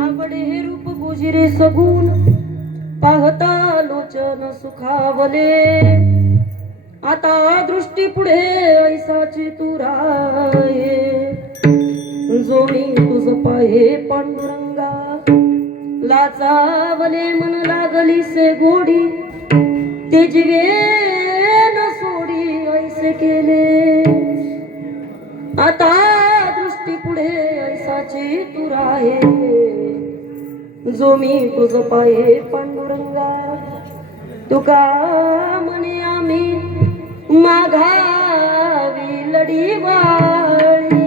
आवडे हे रूप गुजिरे सगुण पाहता लोचन सुखावले। आता दृष्टी पुढे ऐसाची तू राये, जो मी तुझ पाहे पांडुरंगा। लाचावले मन लागली से गोडी, ते जीवे न सोडी ऐसे केले। आता दृष्टी पुढे ऐसाची तू राहे, जो मी तुझ पाहे पांडुरंगा। तुका म्हणे आम्ही माघावी लढीवाळी,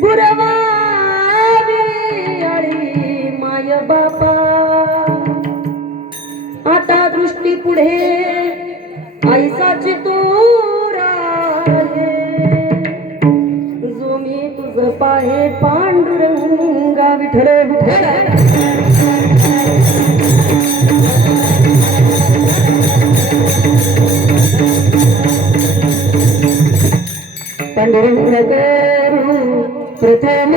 पुरवावी आळी माय बापा। आता दृष्टी पुढे ऐसाची तू राहे, जो मी तुझ पाहे पांडुरंगा। विठ्ठल विठ्ठल पांडुरंग करू प्रथम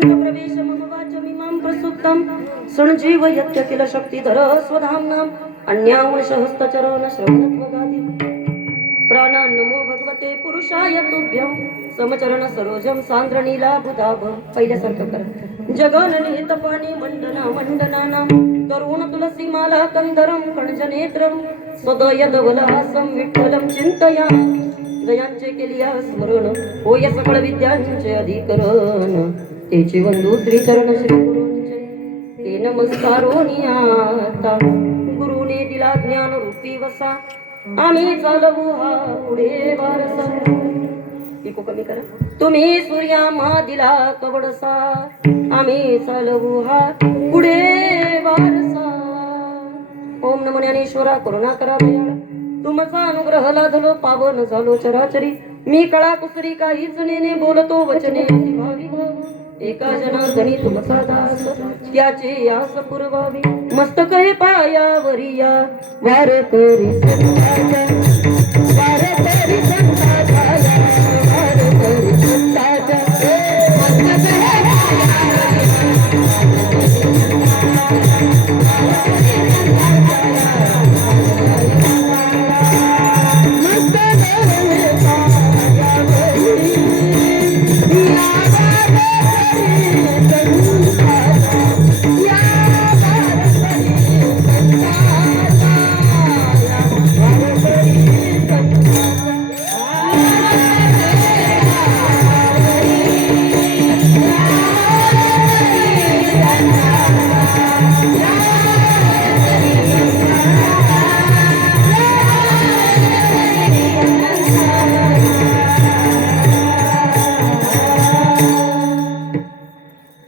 प्रवेश मम वाचमिमां प्रसुप्तं सृणजीव यत्य किल शक्तिधर स्वधाम्नाम् अन्यावशहस्तचरण श्रवणत्वगादि प्राणान् नमो भगवते पुरुषाय तुभ्यं समचरण सरोजम सांद्र नीलाभुदाभ पहिल्यासारखं कर जगननिहित पाणी मंडना मंडनानां करुण तुलसी माला कंदरं कणजनेत्रं सदयदवलहासं विठ्ठलं चिंतयामि दयांचे केलिया स्मरण होय सकळ विद्यांचे अधिकरण तेची वंदू श्री चरण श्री गुरूंचे ते नमस्कारोनी आता गुरुने दिला ज्ञान रूपी वसा आम्ही चालवू हा पुढे वारसा इको कमी करा तुम्ही सूर्यामा दिला कवडसा आम्ही चालवू हा पुढे वारसा ओम नमो ज्ञानेश्वरा करुणा करा दयाळा तुमचा अनुग्रह लादलो पावन झालो चराचरी मी कळा कुसरी काहीच नेने बोलतो वचने भावी एका जनार्दनी तुमचा दास त्याची आस पुरवावी मस्तक हे पायावरिया वार करी संताच्या वार करी संताच्या वार करी संताच्या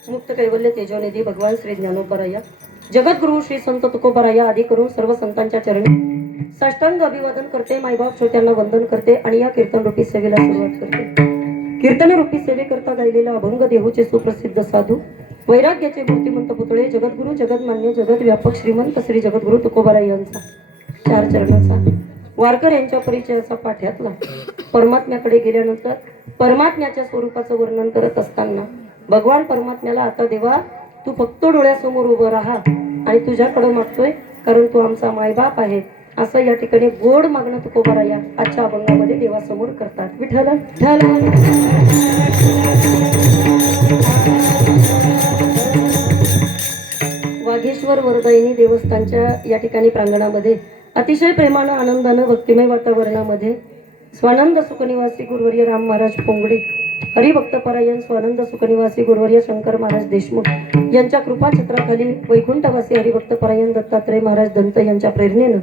मस्तक हे कैवल्य तेजोनिधी भगवान श्री ज्ञानोबराया जगद्गुरु श्री संत तुकोबराया आदी करून सर्व संतांच्या चरणी साष्टांग अभिवादन करते मायबाप श्रोत्यांना वंदन करते आणि या कीर्तन रूपी सेवेला सुरुवात करते कीर्तन रूपी सेवेकरता गायलेला अभंग देहूचे सुप्रसिद्ध साधू वैराग्याचे मूर्तिमंत पुतळे जगद्गुरु जगन्मान्य जगत व्यापक श्रीमंत श्री जगद्गुरु तुकोबराय यांचा 4 चरणाचा वारकर यांच्या परिचयाचा पाठ्यातला परमात्म्याकडे गेल्यानंतर परमात्म्याच्या स्वरूपाचं वर्णन करत असताना भगवान परमात्म्याला आता देवा तू फक्त डोळ्यासमोर उभं राहा आणि तुझ्याकडे मागतोय कारण तू आमचा मायबाप आहे असं या ठिकाणी गोड मागणं तुकोबराया आजच्या अभंगामध्ये देवासमोर करतात विठ्ठल वाघेश्वर वरदायिनी देवस्थानच्या या ठिकाणी प्रांगणामध्ये अतिशय प्रेमानं आनंदानं भक्तिमय वातावरणामध्ये स्वानंद सुखनिवासी गुरुवर्य राम महाराज पोंगडे हरिभक्तपरायण स्वानंद सुखनिवासी गुरुवर्य शंकर महाराज देशमुख यांच्या कृपाछत्राखाली वैकुंठवासी हरिभक्तपरायण दत्तात्रय महाराज दंत यांच्या प्रेरणेनं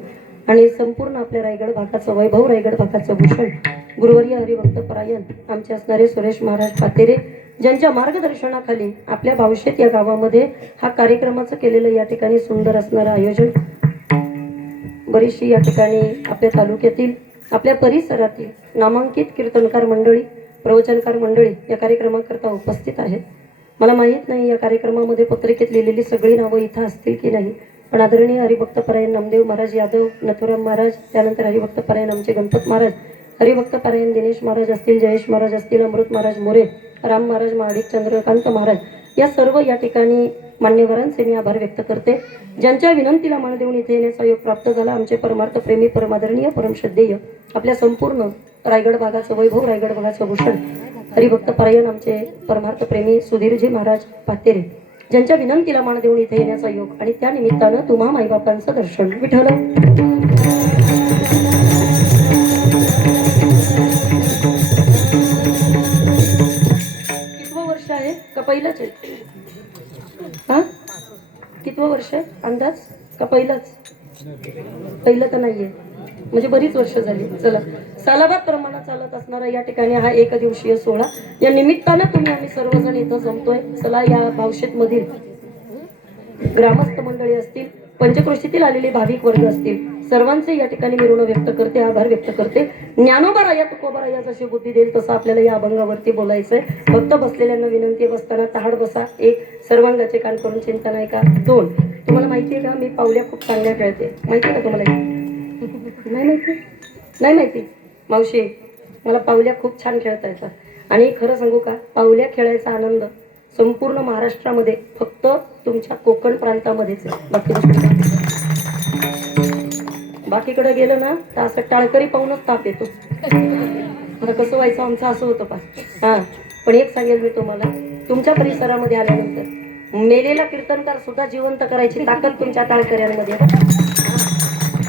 आणि संपूर्ण आपल्या रायगड भागाचं वैभव रायगड भागाचं भूषण गुरुवर्य हरिभक्तपरायण आमचे असणारे सुरेश महाराज पातेरे ज्यांच्या मार्गदर्शनाखाली आपल्या भावशेत या गावामध्ये हा कार्यक्रमाचं केलेलं या ठिकाणी सुंदर असणारं आयोजन बरीचशी या ठिकाणी आपल्या तालुक्यातील आपल्या परिसरातील नामांकित कीर्तनकार मंडळी प्रवचनकार मंडळी या कार्यक्रमाकरता उपस्थित आहेत मला माहीत नाही या कार्यक्रमामध्ये पत्रिकेत लिहिलेली सगळी नावं इथं असतील की नाही पण आदरणीय हरिभक्तपरायण नामदेव महाराज यादव नथुराम महाराज त्यानंतर हरिभक्तपरायण आमचे गणपत महाराज हरिभक्तपरायण दिनेश महाराज असतील जयेश महाराज असतील अमृत महाराज मोरे राम महाराज महाडिक चंद्रकांत महाराज या सर्व या ठिकाणी मान्यवरांचे मी आभार व्यक्त करते ज्यांच्या विनंतीला मान देऊन इथे येण्याचा योग प्राप्त झाला आमचे परमार्थ प्रेमी परमादरणीय परमश्रद्धेय आपल्या संपूर्ण रायगड भागाचं वैभव रायगड भागाचं भूषण हरिभक्तपरायण आमचे परमार्थ प्रेमी सुधीरजी महाराज पातेरे ज्यांच्या विनंतीला मान देऊन इथे येण्याचा योग आणि त्या निमित्तानं तुम्हा माईबापांचं दर्शन विठ्ठल कितवं वर्ष आहे का पहिलंच आहे हा कितवं वर्ष आहे अंदाज का पहिलंच पहिलं तर नाहीये म्हणजे बरीच वर्ष झाली चला सालाबाद प्रमाणात चालत असणारा या ठिकाणी हा 1 दिवसीय सोहळा या निमित्तानं तुम्ही आम्ही सर्वजण इथं जमतोय चला या भावशेत मधील ग्रामस्थ मंडळी असतील पंचक्रोशीतील आलेले भाविक वर्ग असतील सर्वांचे या ठिकाणी मी ऋण व्यक्त करते आभार व्यक्त करते ज्ञानोबराया तुकोबराया जशी बुद्धी देईल तसं आपल्याला या अभंगावरती बोलायचंय फक्त बसलेल्यांना विनंती बसताना तहाड बसा 1 सर्वांगाचे कान करून चिंता नाही का 2 तुम्हाला माहितीये का मी पावल्या खूप चांगल्या खेळते माहिती का तुम्हाला नाही माहिती मावशी मला पावल्या खूप छान खेळता येतात आणि खरं सांगू का पावल्या खेळायचा आनंद संपूर्ण महाराष्ट्रामध्ये फक्त तुमच्या कोकण प्रांतामध्येच आहे. बाकीकडे गेलं ना तर असं टाळकरी पाहूनच ताप येतो. आता कसं व्हायचं आमचं असं होतं पा. हा, पण एक सांगेल मी तुम्हाला, तुमच्या परिसरामध्ये आल्यानंतर मेलेला कीर्तनकार सुद्धा जिवंत करायची ताकद तुमच्या टाळकऱ्यांमध्ये आहे.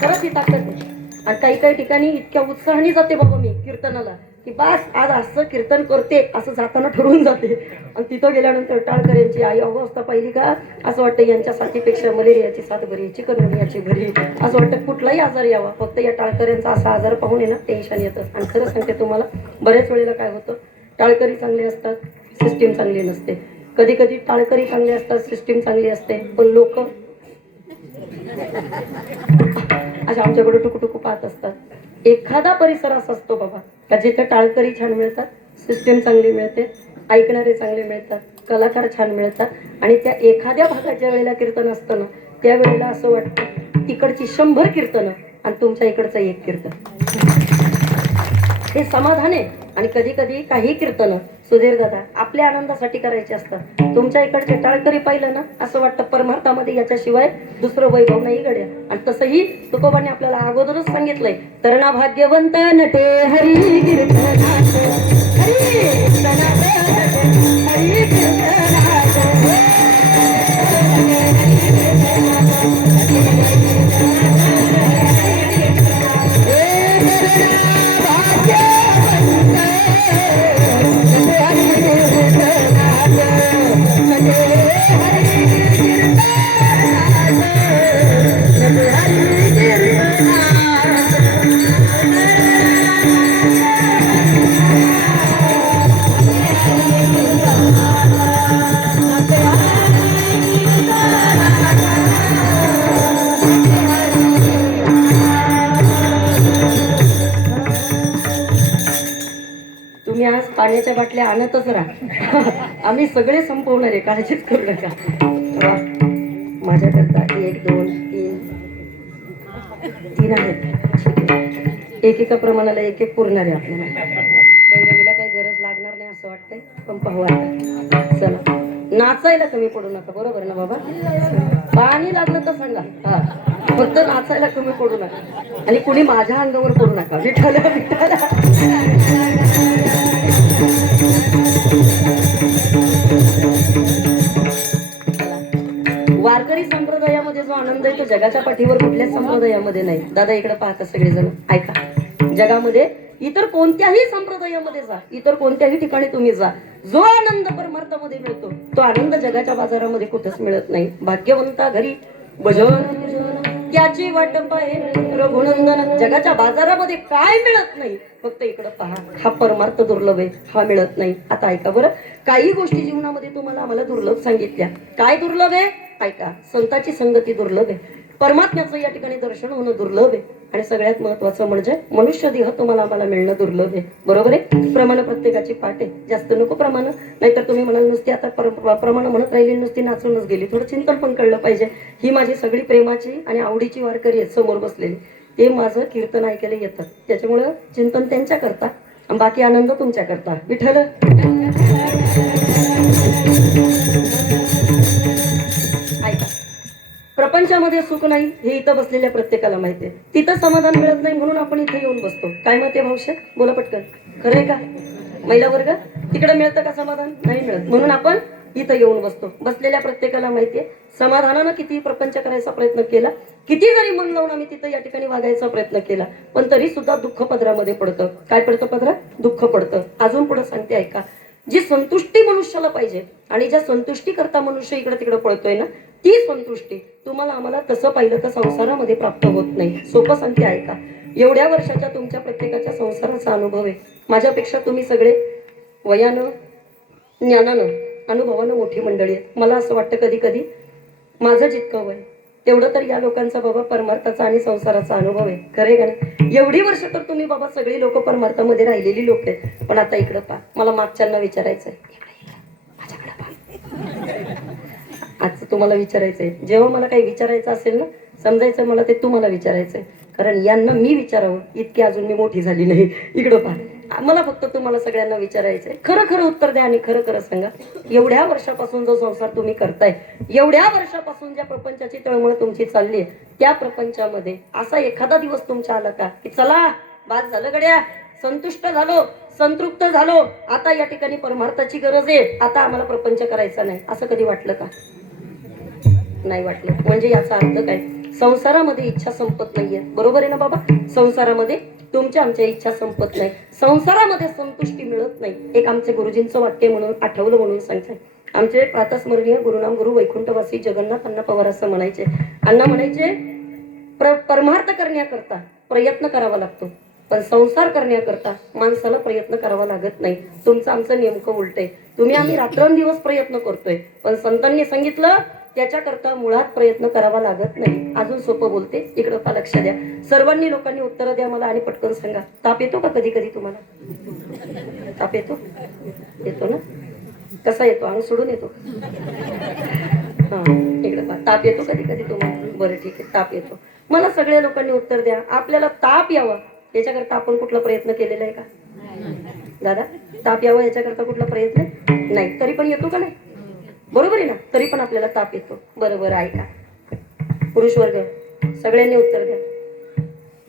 खरंच ही ताकद आहे. आणि काही काही ठिकाणी इतक्या उत्साहाने जाते बाबा मी कीर्तनाला की बस आज असं कीर्तन करते असं जाताना ठरवून जाते. आणि तिथं गेल्यानंतर टाळकऱ्यांची आई अवस्था पाहिली का असं वाटतं यांच्या साथीपेक्षा मलेरियाची साथ बरी, चिकनगुनियाची बरी. असं वाटतं कुठलाही आजार यावा, फक्त या टाळकऱ्यांचा असा आजार पाहून आहे ना टेन्शन येतं. आणि खरं सांगते तुम्हाला, बऱ्याच वेळेला काय होतं, टाळकरी चांगले असतात, सिस्टीम चांगली नसते. कधी कधी टाळकरी चांगले असतात, सिस्टीम चांगली असते, पण लोक अशा आमच्याकडे टुकटुकू पाहत असतात. एखादा परिसर असा असतो बाबा का जिथे टाळकरी छान मिळतात, सिस्टीम चांगली मिळते, ऐकणारे चांगले मिळतात, कलाकार छान मिळतात. आणि त्या एखाद्या भागात ज्या वेळेला कीर्तन असतं ना त्यावेळेला असं वाटतं तिकडची 100 कीर्तनं आणि तुमच्या इकडचं 1 कीर्तन, हे समाधान आहे. आणि कधी कधी काही कीर्तनं सुधीर दादा आपल्या आनंदासाठी करायचे असतात. तुमच्या इकडचे टाळकरी पाहिलं ना असं वाटतं परमार्थामध्ये याच्याशिवाय दुसरं वैभव नाही गड्या. आणि तसंही तुकोबाने आपल्याला अगोदरच सांगितलंय, तरणा भाग्यवंत नटे हरी कीर्तनात, हरी कीर्तनात, हरी कीर्तनात, तुम्ही आज पाण्याच्या बाटल्या आणतच राहा. आम्ही सगळे संपवणार आहे, काळजीच करू नका. माझ्याकरता 1 2 3 आहेत. एकेका प्रमाणाला एक एक पुरणार आहे आपल्याला. भैरवीला काही गरज लागणार नाही असं वाटतंय, पण पाहू आता. चला, नाचायला कमी पडू नका, बरोबर ना बाबा? पाणी लागलं तर सांगा, हा, फक्त नाचायला कमी पडू नका. आणि कुणी माझ्या अंगावर पडू नका. विठ्ठल विठ्ठल. वारकरी संप्रदायामध्ये जो आनंद आहे तो जगाच्या पाठीवर कुठल्याच संप्रदायामध्ये नाही. दादा इकडे पाहता सगळेजण, ऐका. जगामध्ये इतर कोणत्याही संप्रदायामध्ये जा, इतर कोणत्याही ठिकाणी तुम्ही जा, जो आनंद परमार्थामध्ये मिळतो तो आनंद जगाच्या बाजारामध्ये कुठेच मिळत नाही. भाग्यवंता घरी भजन त्याची वाट पाहे रघुनंदन. जगाच्या बाजारामध्ये काय मिळत नाही, फक्त इकडं पहा, हा परमार्थ दुर्लभ आहे, हा मिळत नाही. आता ऐका बरं, काही गोष्टी जीवनामध्ये तुम्हाला आम्हाला दुर्लभ सांगितल्या. काय दुर्लभ आहे ऐका. संताची संगती दुर्लभ आहे, परमात्म्याचं या ठिकाणी दर्शन होणं दुर्लभ आहे, आणि सगळ्यात महत्वाचं म्हणजे मनुष्य देह तुम्हाला आम्हाला मिळणं दुर्लभ आहे. बरोबर आहे? प्रमाण प्रत्येकाची पाठ आहे, जास्त नको प्रमाण. नाहीतर तुम्ही म्हणाल नुसती आता प्रमाण म्हणत राहिली, नुसती नाचूनच गेली. थोडं चिंतन पण कळलं पाहिजे. ही माझी सगळी प्रेमाची आणि आवडीची वारकरी आहेत समोर बसलेली, ते माझं कीर्तन ऐकायला येतात, त्याच्यामुळं चिंतन त्यांच्या करता आणि बाकी आनंद तुमच्या करता. विठ्ठल ऐका. प्रपंचामध्ये सुख नाही हे इथं बसलेल्या प्रत्येकाला माहिती आहे. तिथं समाधान मिळत नाही म्हणून आपण इथे येऊन बसतो. काय मत आहे भाऊशे? बोला पटकन. खरं आहे का? महिला वर्ग तिकडे मिळतं का समाधान? नाही मिळत, म्हणून आपण इथं येऊन बसतो. बसलेल्या प्रत्येकाला माहितीये समाधानानं किती प्रपंच करायचा प्रयत्न केला, किती जरी मन लावून आम्ही तिथं या ठिकाणी वागायचा प्रयत्न केला, पण तरी सुद्धा दुःख पदरामध्ये पडतं. काय पडतं पदरात? दुःख पडतं. अजून पुढे सांगते ऐका. जी संतुष्टी मनुष्याला पाहिजे आणि ज्या संतुष्टी करता मनुष्य इकडे तिकडे पळतोय ना, ती संतुष्टी तुम्हाला आम्हाला तसं पाहिलं तर संसारामध्ये प्राप्त होत नाही. सोपं सांगते ऐका. एवढ्या वर्षाच्या तुमच्या प्रत्येकाच्या संसाराचा अनुभव आहे. माझ्यापेक्षा तुम्ही सगळे वयानं ज्ञानानं अनुभवानं मोठी मंडळी आहे. मला असं वाटतं कधी कधी माझं जितकं वय तेवढं तर या लोकांचा बाबा परमार्थाचा आणि संसाराचा अनुभव आहे. खरे का नाही? एवढी वर्ष तर तुम्ही बाबा सगळी लोक परमार्थामध्ये राहिलेली लोक आहेत. पण आता इकडं पहा, मला मागच्यांना विचारायचंय, माझ्याकडे पहा, आज तुम्हाला विचारायचंय. जेव्हा मला काही विचारायचं असेल ना, समजायचं मला ते तुम्हाला विचारायचंय, कारण यांना मी विचारावं इतकी अजून मी मोठी झाली नाही. इकडं पहा, मला फक्त तुम्हाला सगळ्यांना विचारायचंय, खरं खरं उत्तर द्या आणि खरं खरं सांगा. एवढ्या वर्षापासून जो संसार तुम्ही करताय, एवढ्या वर्षापासून ज्या प्रपंचाची तळमळ तुमची चालली आहे, त्या प्रपंचामध्ये असा एखादा दिवस तुमच्या आला का की चला बाद झालं गड्या, संतुष्ट झालो, संतृप्त झालो, आता या ठिकाणी परमार्थाची गरज आहे, आता आम्हाला प्रपंच करायचा नाही, असं कधी वाटलं का? नाही वाटलं. म्हणजे याचा अर्थ काय? संसारामध्ये इच्छा संपत नाहीये. बरोबर आहे ना बाबा? संसारामध्ये तुमच्या आमच्या इच्छा संपत नाही, संसारामध्ये संतुष्टी मिळत नाही. एक आमचे गुरुजींचं वाक्य म्हणून आठवलं म्हणून सांगते. आमचे प्रातस्मरणीय गुरुनाम गुरु वैकुंठवासी जगन्नाथ अण्णा पवार असं म्हणायचे. अण्णा म्हणायचे, परमार्थ करण्याकरता प्रयत्न करावा लागतो, पण संसार करण्याकरता माणसाला प्रयत्न करावा लागत नाही. तुमचं आमचं नेमकं उलट आहे. तुम्ही आम्ही रात्रंदिवस प्रयत्न करतोय, पण संतांनी सांगितलं त्याच्याकरता मुळात प्रयत्न करावा लागत नाही. अजून सोपं बोलते, इकडं पा, लक्ष द्या. सर्वांनी लोकांनी उत्तर द्या मला आणि पटकन सांगा. ताप येतो का कधी कधी तुम्हाला? ताप येतो? येतो ना? कसा येतो? अंग सोडून येतो? हा, इकडं पा. ताप येतो कधी कधी तुम्हाला? बरं ठीक आहे, ताप येतो. मला सगळ्या लोकांनी उत्तर द्या. आपल्याला ताप यावा याच्याकरता आपण कुठला प्रयत्न केलेला आहे का दादा? ताप यावा याच्याकरता कुठला प्रयत्न नाही, तरी पण येतो का नाही? बरोबर आहे ना? तरी पण आपल्याला ताप येतो. बरोबर आहे का? पुरुष वर्ग सगळ्यांनी उत्तर द्या.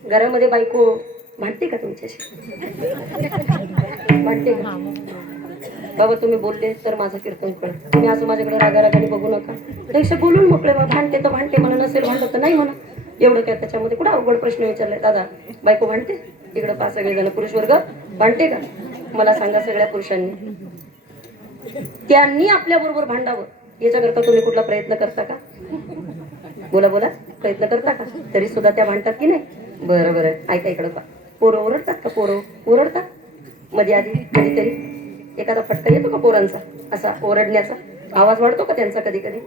घरामध्ये बायको भांडते का तुमच्याशी? भांडते का? बाबा तुम्ही बोलले तर माझं कीर्तन कळ. तुम्ही असं माझ्याकडे रागारागाने बघू नका. त्यापेक्षा बोलून मोकळे बा. भांडते तर भांडते म्हणा, नसेल भांडत तर नाही म्हणा. एवढं काय त्याच्यामध्ये? कुठं अवघड प्रश्न विचारलाय दादा? बायको भांडते? इकडं पाच सगळेजण पुरुष वर्ग भांडते का? मला सांगा सगळ्या पुरुषांनी. त्यांनी आपल्या बरोबर भांडावं याच्याकरता तुम्ही कुठला प्रयत्न करता का? बोला बोला, प्रयत्न करता का? तरी सुद्धा त्या भांडतात की नाही? बरं बरं, ऐका इकडं का. पोरं ओरडतात का? पोरं ओरडतात मध्ये आधी कधीतरी? एखादा फटका येतो का पोरांचा? असा ओरडण्याचा आवाज वाढतो का त्यांचा? कधी कधी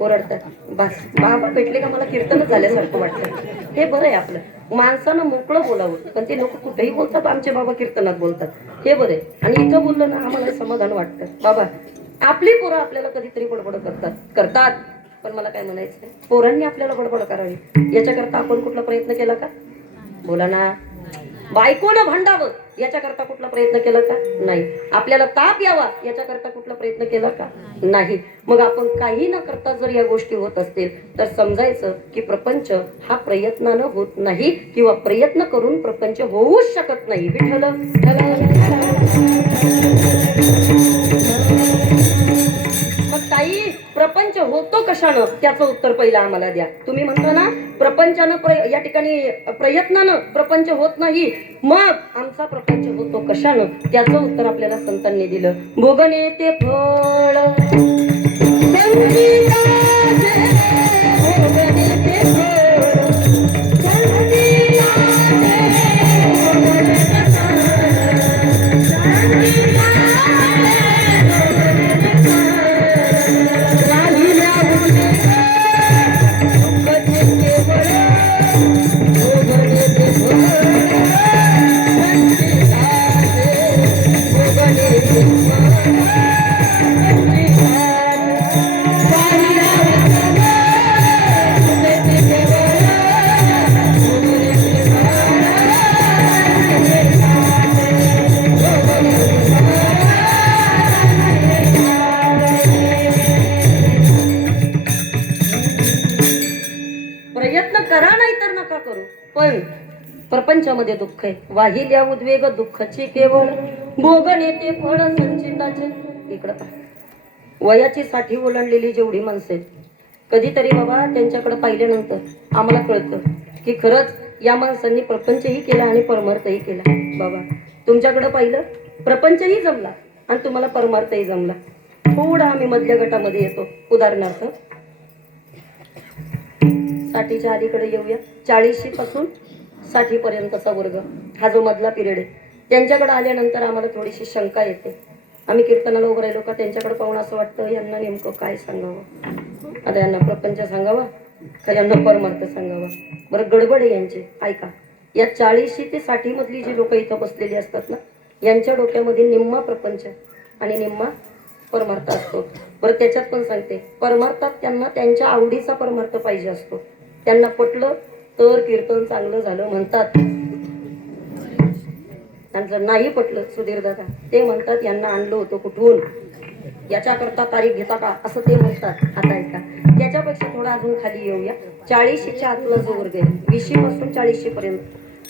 ओरडतात. बस बाबा भेटले का मला कीर्तनच झाल्यासारखं वाटतं. हे बरं आहे आपलं. माणसानं मोकळं बोलावं, पण ते लोक कुठेही बोलतात, आमचे बाबा कीर्तनात बोलतात. हे बरं आहे. आणि इथं बोललं ना आम्हाला समाधान वाटतं. बाबा आपली पोरं आपल्याला कधीतरी बडबड करतात, पण मला काय म्हणायचं, पोरांनी आपल्याला बडबड करावी याच्याकरता आपण कुठला प्रयत्न केला का? बोला ना. बायकोनं भांडावं याच्याकरता कुठला प्रयत्न केला का? नाही. आपल्याला ताप यावा याच्याकरता कुठला प्रयत्न केला का? नाही. मग आपण काही न करता जर या गोष्टी होत असतील तर समजायचं की प्रपंच हा प्रयत्नानं होत नाही, किंवा प्रयत्न करून प्रपंच होऊच शकत नाही. विठ्ठल मग ताई प्रपंच होतो कशानं? त्याचं उत्तर पहिलं आम्हाला द्या. तुम्ही म्हणता ना प्रपंचानं या ठिकाणी प्रयत्नानं प्रपंच होत नाही, मग आमचा प्रपंच होतो कशानं? त्याचं उत्तर आपल्याला संतांनी दिलं. भोगने ते फळ प्रयत्न करा नाही तर नका करू, पण प्रपंचामध्ये दुःख आहे. वाहिल्या उद्वेग दुःखाची केवळ भोगणे ते फळ संचिताचे. इकडं वयाची साठी ओलांडलेली जेवढी माणसं आहेत, कधीतरी बाबा त्यांच्याकडे पाहिल्यानंतर आम्हाला कळतं की खरंच या माणसांनी प्रपंचही केला आणि परमार्थही केला. बाबा तुमच्याकडे पाहिलं, प्रपंचही जमला आणि तुम्हाला परमार्थही जमला. थोडा आम्ही मधल्या गटामध्ये येतो. उदाहरणार्थ 60च्या अलीकडे येऊया. 40 पासून 60 पर्यंतचा वर्ग हा जो मधला पिरियड आहे, त्यांच्याकडे आल्यानंतर आम्हाला थोडीशी शंका येते. आम्ही कीर्तनाला उभं राहिलो का त्यांच्याकडे पाहून असं वाटतं यांना नेमकं काय सांगावं. आता यांना प्रपंच सांगावा का यांना परमार्थ सांगावा? बरं गडबड आहे यांची. ऐका, या 40 ते 60 मधली जी लोक इथं बसलेली असतात ना, यांच्या डोक्यामध्ये निम्मा प्रपंच आणि निम्मा परमार्थ असतो. बरं त्याच्यात पण सांगते, परमार्थात त्यांना त्यांच्या आवडीचा परमार्थ पाहिजे असतो. त्यांना पटलं तर कीर्तन चांगलं झालं म्हणतात, आणि जर नाही पटलं सुधीर दादा, ते म्हणतात यांना आणलं होतं कुठून, याच्याकरता तारीख घेता का, असं ते म्हणतात. आता ऐका, त्याच्यापेक्षा थोडा अजून खाली येऊया. 40शीच्या आतला जो वर्ग आहे, 20 पासून 40 पर्यंत,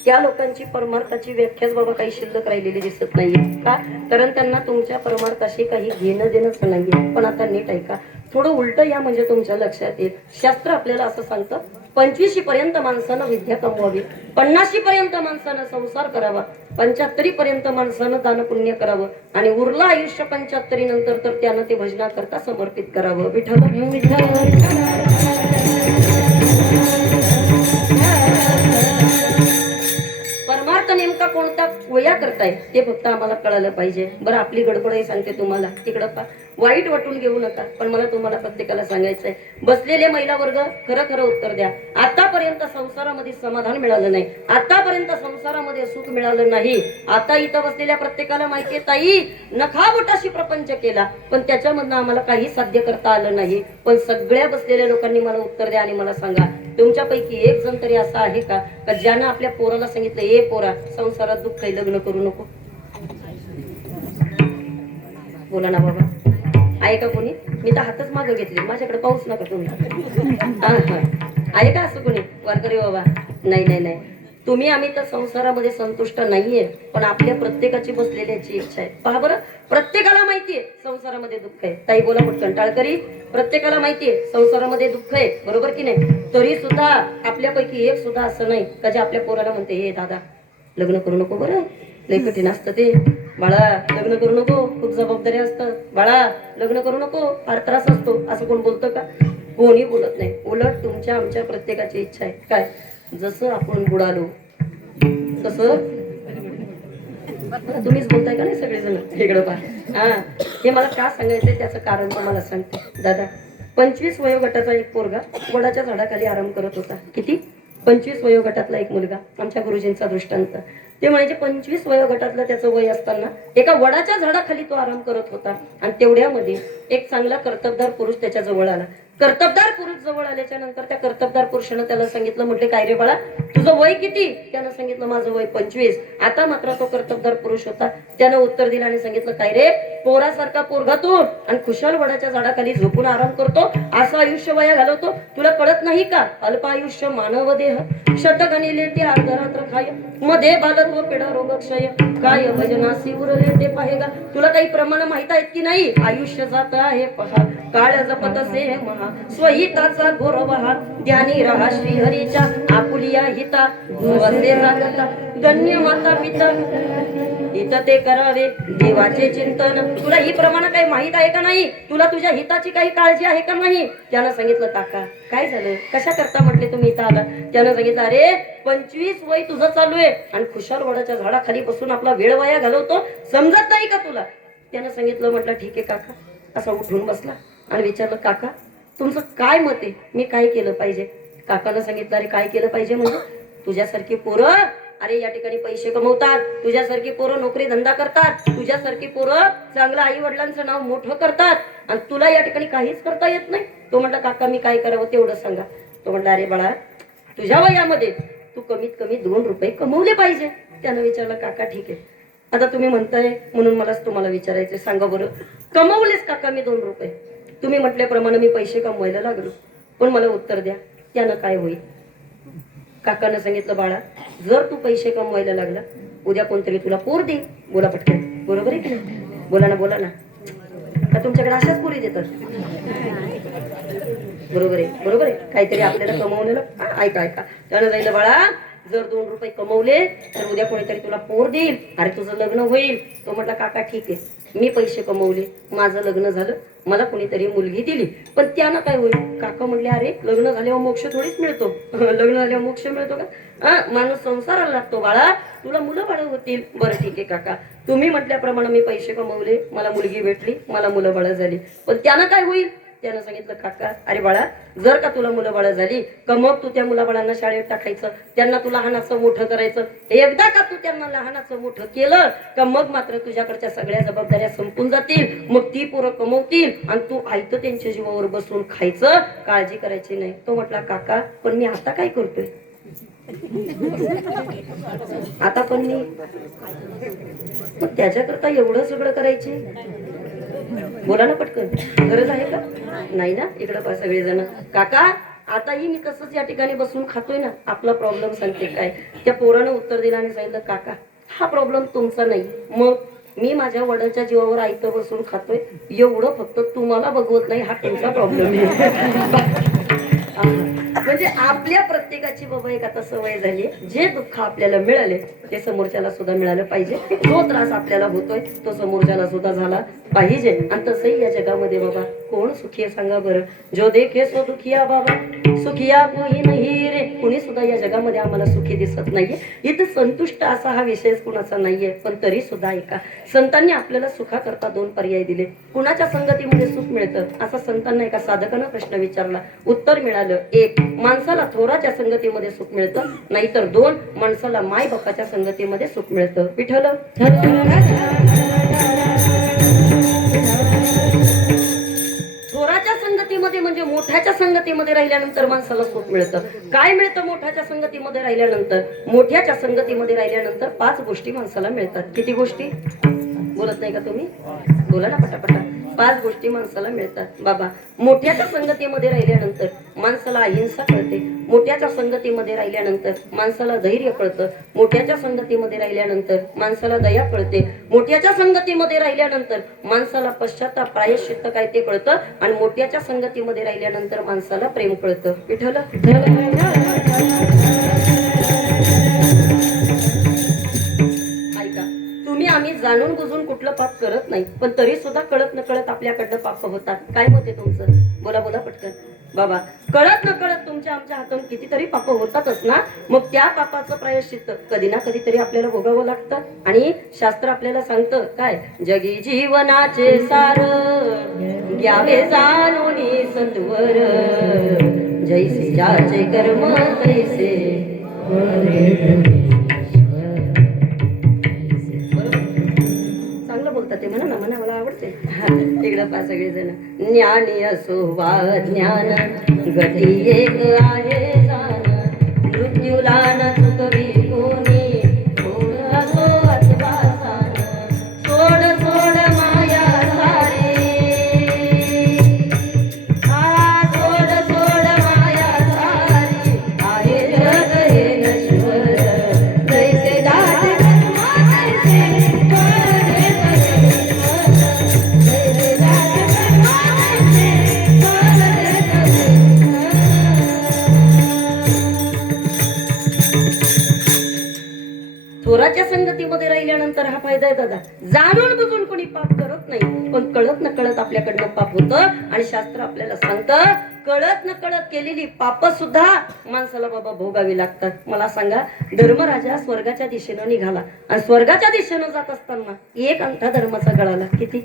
त्या लोकांची परमार्थाची व्याख्याच बाबा काही शिल्लक राहिलेली दिसत नाहीये. का? कारण त्यांना तुमच्या परमार्थाशी काही घेणं देणंच नाहीये. पण आता नीट ऐका, थोडं उलट या म्हणजे तुमच्या लक्षात येईल. शास्त्र आपल्याला असं सांगतं, 25 पर्यंत माणसानं विद्या कमवावी, 50 पर्यंत माणसानं संसार करावा, 75 पर्यंत माणसानं दान पुण्य करावं, आणि उरलं आयुष्य 75 नंतर तर त्यानं ते भजनाकरता समर्पित करावं. विठ्ठल परमार्थ नेमका कोणता वया करताय ते फक्त आम्हाला कळालं पाहिजे. बरं, आपली गडबडही सांगते तुम्हाला, तिकडं वाईट वाटून घेऊ नका, पण मला तुम्हाला प्रत्येकाला सांगायचंय, बसलेले महिला वर्ग खरं खरं उत्तर द्या. आतापर्यंत संसारामध्ये समाधान मिळालं नाही, आतापर्यंत संसारामध्ये सुख मिळालं नाही. आता इथं बसलेल्या प्रत्येकाला माहितीये ताई, नखाबोटाशी प्रपंच केला पण त्याच्यामधनं आम्हाला काही साध्य करता आलं नाही. पण सगळ्या बसलेल्या लोकांनी मला उत्तर द्या आणि मला सांगा, तुमच्यापैकी एक जण तरी असा आहे का ज्यानं आपल्या पोराला सांगितलं, ए पोरा, संसारात दुःख आहे, लग्न करू नको? बोला ना बाबा, आहे का कोणी? मी तर हातच मागं घेतले, माझ्याकडे पाऊस नका तुम्ही. आहे का असं कोणी वारकरी बाबा? नाही नाही नाही, तुम्ही आम्ही तर संसारामध्ये संतुष्ट नाहीये, पण आपल्या प्रत्येकाची बसलेल्याची इच्छा आहे. पहा बरं, प्रत्येकाला माहितीये संसारामध्ये दुःख आहे. ताई बोला पटकन, टाळकरी, प्रत्येकाला माहितीये संसारामध्ये दुःख आहे, बरोबर की नाही? तरी सुद्धा आपल्यापैकी एक सुद्धा असं नाही का जे आपल्या पोराला म्हणते, हे दादा लग्न करू नको, बरं लय कठीण असतं ते, बाळा लग्न करू नको, खूप जबाबदारी असतं, बाळा लग्न करू नको, फार त्रास असतो. असं कोण बोलतं का? कोणी बोलत नाही. उलट तुमच्या आमच्या प्रत्येकाची इच्छा आहे काय, जसं आपण बुडालो तसं, तुम्हीच बोलताय का नाही सगळेजण इकडं पहा. हा, हे मला का सांगायचंय त्याचं कारण तुम्हाला सांगते. दादा, 25 वयोगटाचा एक पोरगा वडाच्या झाडाखाली आराम करत होता. किती? 25 वयोगटातला एक मुलगा. आमच्या गुरुजींचा दृष्टांत ते म्हणजे 25 वयोगटातलं त्याचं वय असताना एका वडाच्या झाडाखाली तो आराम करत होता. आणि तेवढ्यामध्ये एक चांगला कर्तबदार पुरुष त्याच्या जवळ आला. कर्तबदार पुरुष जवळ आल्याच्या नंतर त्या कर्तबदार पुरुषानं त्याला सांगितलं, म्हटले काय रे बाळा, तुझं वय किती? त्यानं सांगितलं, माझं वय 25. आता मात्र तो कर्तबदार पुरुष होता, त्यानं उत्तर दिलं आणि सांगितलं, काय रे, पोरासारखा पोरगा तू आणि खुशाल वडाच्या झाडाखाली झोपून आराम करतो, असं आयुष्य वया घालवतो, तुला कळत नाही का? अल्प आयुष्य मानव देह, शतगणी लेते अर्धरात्र खाय, मध्ये बालत्व पेढा रोग क्षय, काय भजनासी उरले ते पाहेगा. तुला काही प्रमाण माहित आहेत की नाही? आयुष्य जात आहे पहा, काळ जपत से महा, स्वहिताचा घोर वहा, ध्यानी रहा श्रीहरीच्या, आपुलिया हिता वंदे रागता, धन्य माता पिता हित ते करावे देवाचे चिंतन. तुला ही प्रमाण काही माहित आहे का नाही? तुला तुझ्या हिताची काही काळजी आहे का नाही? त्यानं सांगितलं, काका काय झालं, कशा करता म्हटले तुम्ही इथं आला? त्यानं सांगितलं, अरे 25 वय तुझं चालू आहे आणि खुशाल वडाच्या झाडाखाली बसून आपला वेळ वाया घालवतो, समजत नाही का तुला? त्यानं सांगितलं, म्हटलं ठीक आहे काका. असा उठून बसला आणि विचारलं, काका तुमचं काय मत आहे, मी काय केलं पाहिजे? काकानं सांगितलं, अरे काय केलं पाहिजे म्हणजे, तुझ्यासारखी पोरं अरे या ठिकाणी पैसे कमवतात, तुझ्यासारखी पोरं नोकरी धंदा करतात, तुझ्यासारखी पोरं चांगलं आई वडिलांचं नाव मोठं करतात, आणि तुला या ठिकाणी काहीच करता येत नाही. तो म्हटला, काका मी काय करावं तेवढं सांगा. तो म्हटला, अरे बाळा तुझ्या वयामध्ये तू कमीत कमी 2 रुपये कमवले पाहिजे. त्यानं विचारलं, काका ठीक आहे, आता तुम्ही म्हणताय म्हणून मलाच तुम्हाला विचारायचं, सांगा बरं कमवलेच काका मी 2 रुपये? तुम्ही म्हटल्याप्रमाणे मी पैसे कमवायला लागलो, पण मला उत्तर द्या त्यानं काय होईल? काकानं सांगितलं, बाळा जर तू पैसे कमवायला लागला, उद्या कोणतरी तुला पोर देईल. बोला पटकन, बरोबर आहे की नाही? बोला ना बोला ना, का तुमच्याकडे अशाच पोरी देतात? बरोबर आहे बरोबर आहे, काहीतरी आपल्याला कमवलेलं. ऐका ऐका, त्यानं जायला, बाळा जर 2 रुपये कमवले तर उद्या कोणीतरी तुला पोर देईल, अरे तुझं लग्न होईल. तो म्हटला, काका ठीक आहे, मी पैसे कमवले, माझं लग्न झालं, मला कोणीतरी मुलगी दिली, पण त्यानं काय होईल? काका म्हणले, अरे लग्न झाल्यावर मोक्ष थोडीच मिळतो. लग्न झाल्यावर मोक्ष मिळतो का? माणूस संसाराला लागतो बाळा, तुला मुलं बाळ होतील. बरं ठीक आहे काका, तुम्ही म्हटल्याप्रमाणे मी पैसे कमवले, मला मुलगी भेटली, मला मुलं बाळ झाली, पण त्यानं काय होईल? त्यानं सांगितलं, काका अरे बाळा जर का तुला मुलं बाळ झाली का मग तू त्या मुलाबाळांना शाळेत टाकायचं, त्यांना तू लहानाचं मोठं करायचं. एकदा का तू त्यांना लहानाचं मोठं केलं का मग मात्र तुझ्याकडच्या सगळ्या जबाबदाऱ्या संपून जातील, मग ती पोरं कमवतील आणि तू आयतं त्यांच्या जीवावर बसून खायचं, काळजी करायची नाही. तो म्हटला, काका पण मी आता काय करतोय? आता पण मी मग त्याच्याकरता एवढं सगळं करायचे? बोला ना पटकन, गरज आहे का? नाही ना. इकडं पहा सगळेजण. काका आताही मी तसंच या ठिकाणी बसून खातोय ना. आपला प्रॉब्लेम सांगते काय. त्या पोरानं उत्तर दिलं आणि सांगितलं काका हा प्रॉब्लेम तुमचा नाही. मग मी माझ्या वडिलांच्या जीवावर आयतं बसून खातोय, एवढं फक्त तुम्हाला बघवत नाही, हा तुमचा प्रॉब्लेम आहे. म्हणजे आपल्या प्रत्येकाची बाबा एक आता सवय झाली, जे दुःख आपल्याला मिळाले ते समोरच्याला सुद्धा मिळालं पाहिजे. जो त्रास आपल्याला होतोय तो समोरच्याला सुद्धा झाला पाहिजे. आणि तसंही या जगामध्ये बाबा कोण सुखी आहे सांगा बरं. जो देखे सो दुखिया बाबा, सुखिया कोणी नाही रे. कुणी सुद्धा या जगामध्ये आम्हाला सुखी दिसत नाहीये. इथं संतुष्ट असा हा विषय कुणाचा नाहीये. पण तरी सुद्धा ऐका, संतांनी आपल्याला सुखाकरता दोन पर्याय दिले. कुणाच्या संगतीमध्ये सुख मिळतं असा संतांना एका साधकानं प्रश्न विचारला. उत्तर मिळालं, एक माणसाला थोराच्या संगतीमध्ये सुख मिळतं, नाहीतर दोन माणसाला माय बापाच्या संगतीमध्ये सुख मिळतं. विठ्ठल थोराच्या संगतीमध्ये म्हणजे मोठ्याच्या संगतीमध्ये राहिल्यानंतर माणसाला सुख मिळतं. काय मिळतं मोठ्याच्या संगतीमध्ये राहिल्यानंतर? मोठ्याच्या संगतीमध्ये राहिल्यानंतर 5 गोष्टी माणसाला मिळतात. किती गोष्टी? बोलत नाही का तुम्ही? बोला ना पटापटा. 5 गोष्टी माणसाला मिळतात बाबा. मोठ्याच्या संगतीमध्ये राहिल्यानंतर माणसाला अहिंसा कळते. मोठ्याच्या संगतीमध्ये राहिल्यानंतर माणसाला धैर्य कळतं. मोठ्याच्या संगतीमध्ये राहिल्यानंतर माणसाला दया कळते. मोठ्याच्या संगतीमध्ये राहिल्यानंतर माणसाला पश्चाताप प्रायश्चित्त काय ते कळतं. आणि मोठ्याच्या संगतीमध्ये राहिल्यानंतर माणसाला प्रेम कळतं. विठ्ठल तुम्ही आम्ही जाणून बुजून कुठलं पाप करत नाही, पण तरी सुद्धा कळत न कळत आपल्याकडनं पाप होतात. काय मत आहे तुमचं? बोला बोला पटकन बाबा. कळत न कळत तुमच्या आमच्या हातून कितीतरी पाप होतातच ना. मग त्या पापाचं प्रायश्चित्त कधी ना कधीतरी आपल्याला भोगावं लागतं. आणि शास्त्र आपल्याला सांगतं काय, जगी जीवनाचे सार घ्यावे जाणून सत्वर, जैसे ज्याचे कर्म तैसे. ते म्हणा ना, म्हणा मला आवडते. इकडं पा सगळेजण. ज्ञानी असो वा ज्ञान, गती एक आहे जाण, मृत्यूला न चुकवी कोणी, कोण असो अथवा सान, सोड सोड माया सारी, सोड सोड माया सारी, आहे जग हे नश्वर, जैसे दाटे थोराच्या संगतीमध्ये राहिल्यानंतर हा फायदा आहे दादा. जाणून बुजून कोणी पाप करत नाही, पण कळत न कळत आपल्याकडनं पाप होतं. आणि शास्त्र आपल्याला सांगतं कळत न कळत केलेली पाप सुद्धा माणसाला बाबा भोगावी लागतात. मला सांगा, धर्मराजा स्वर्गाच्या दिशेनं निघाला आणि स्वर्गाच्या दिशेनं जात असताना एक अंगठा धर्माचा गळाला. किती?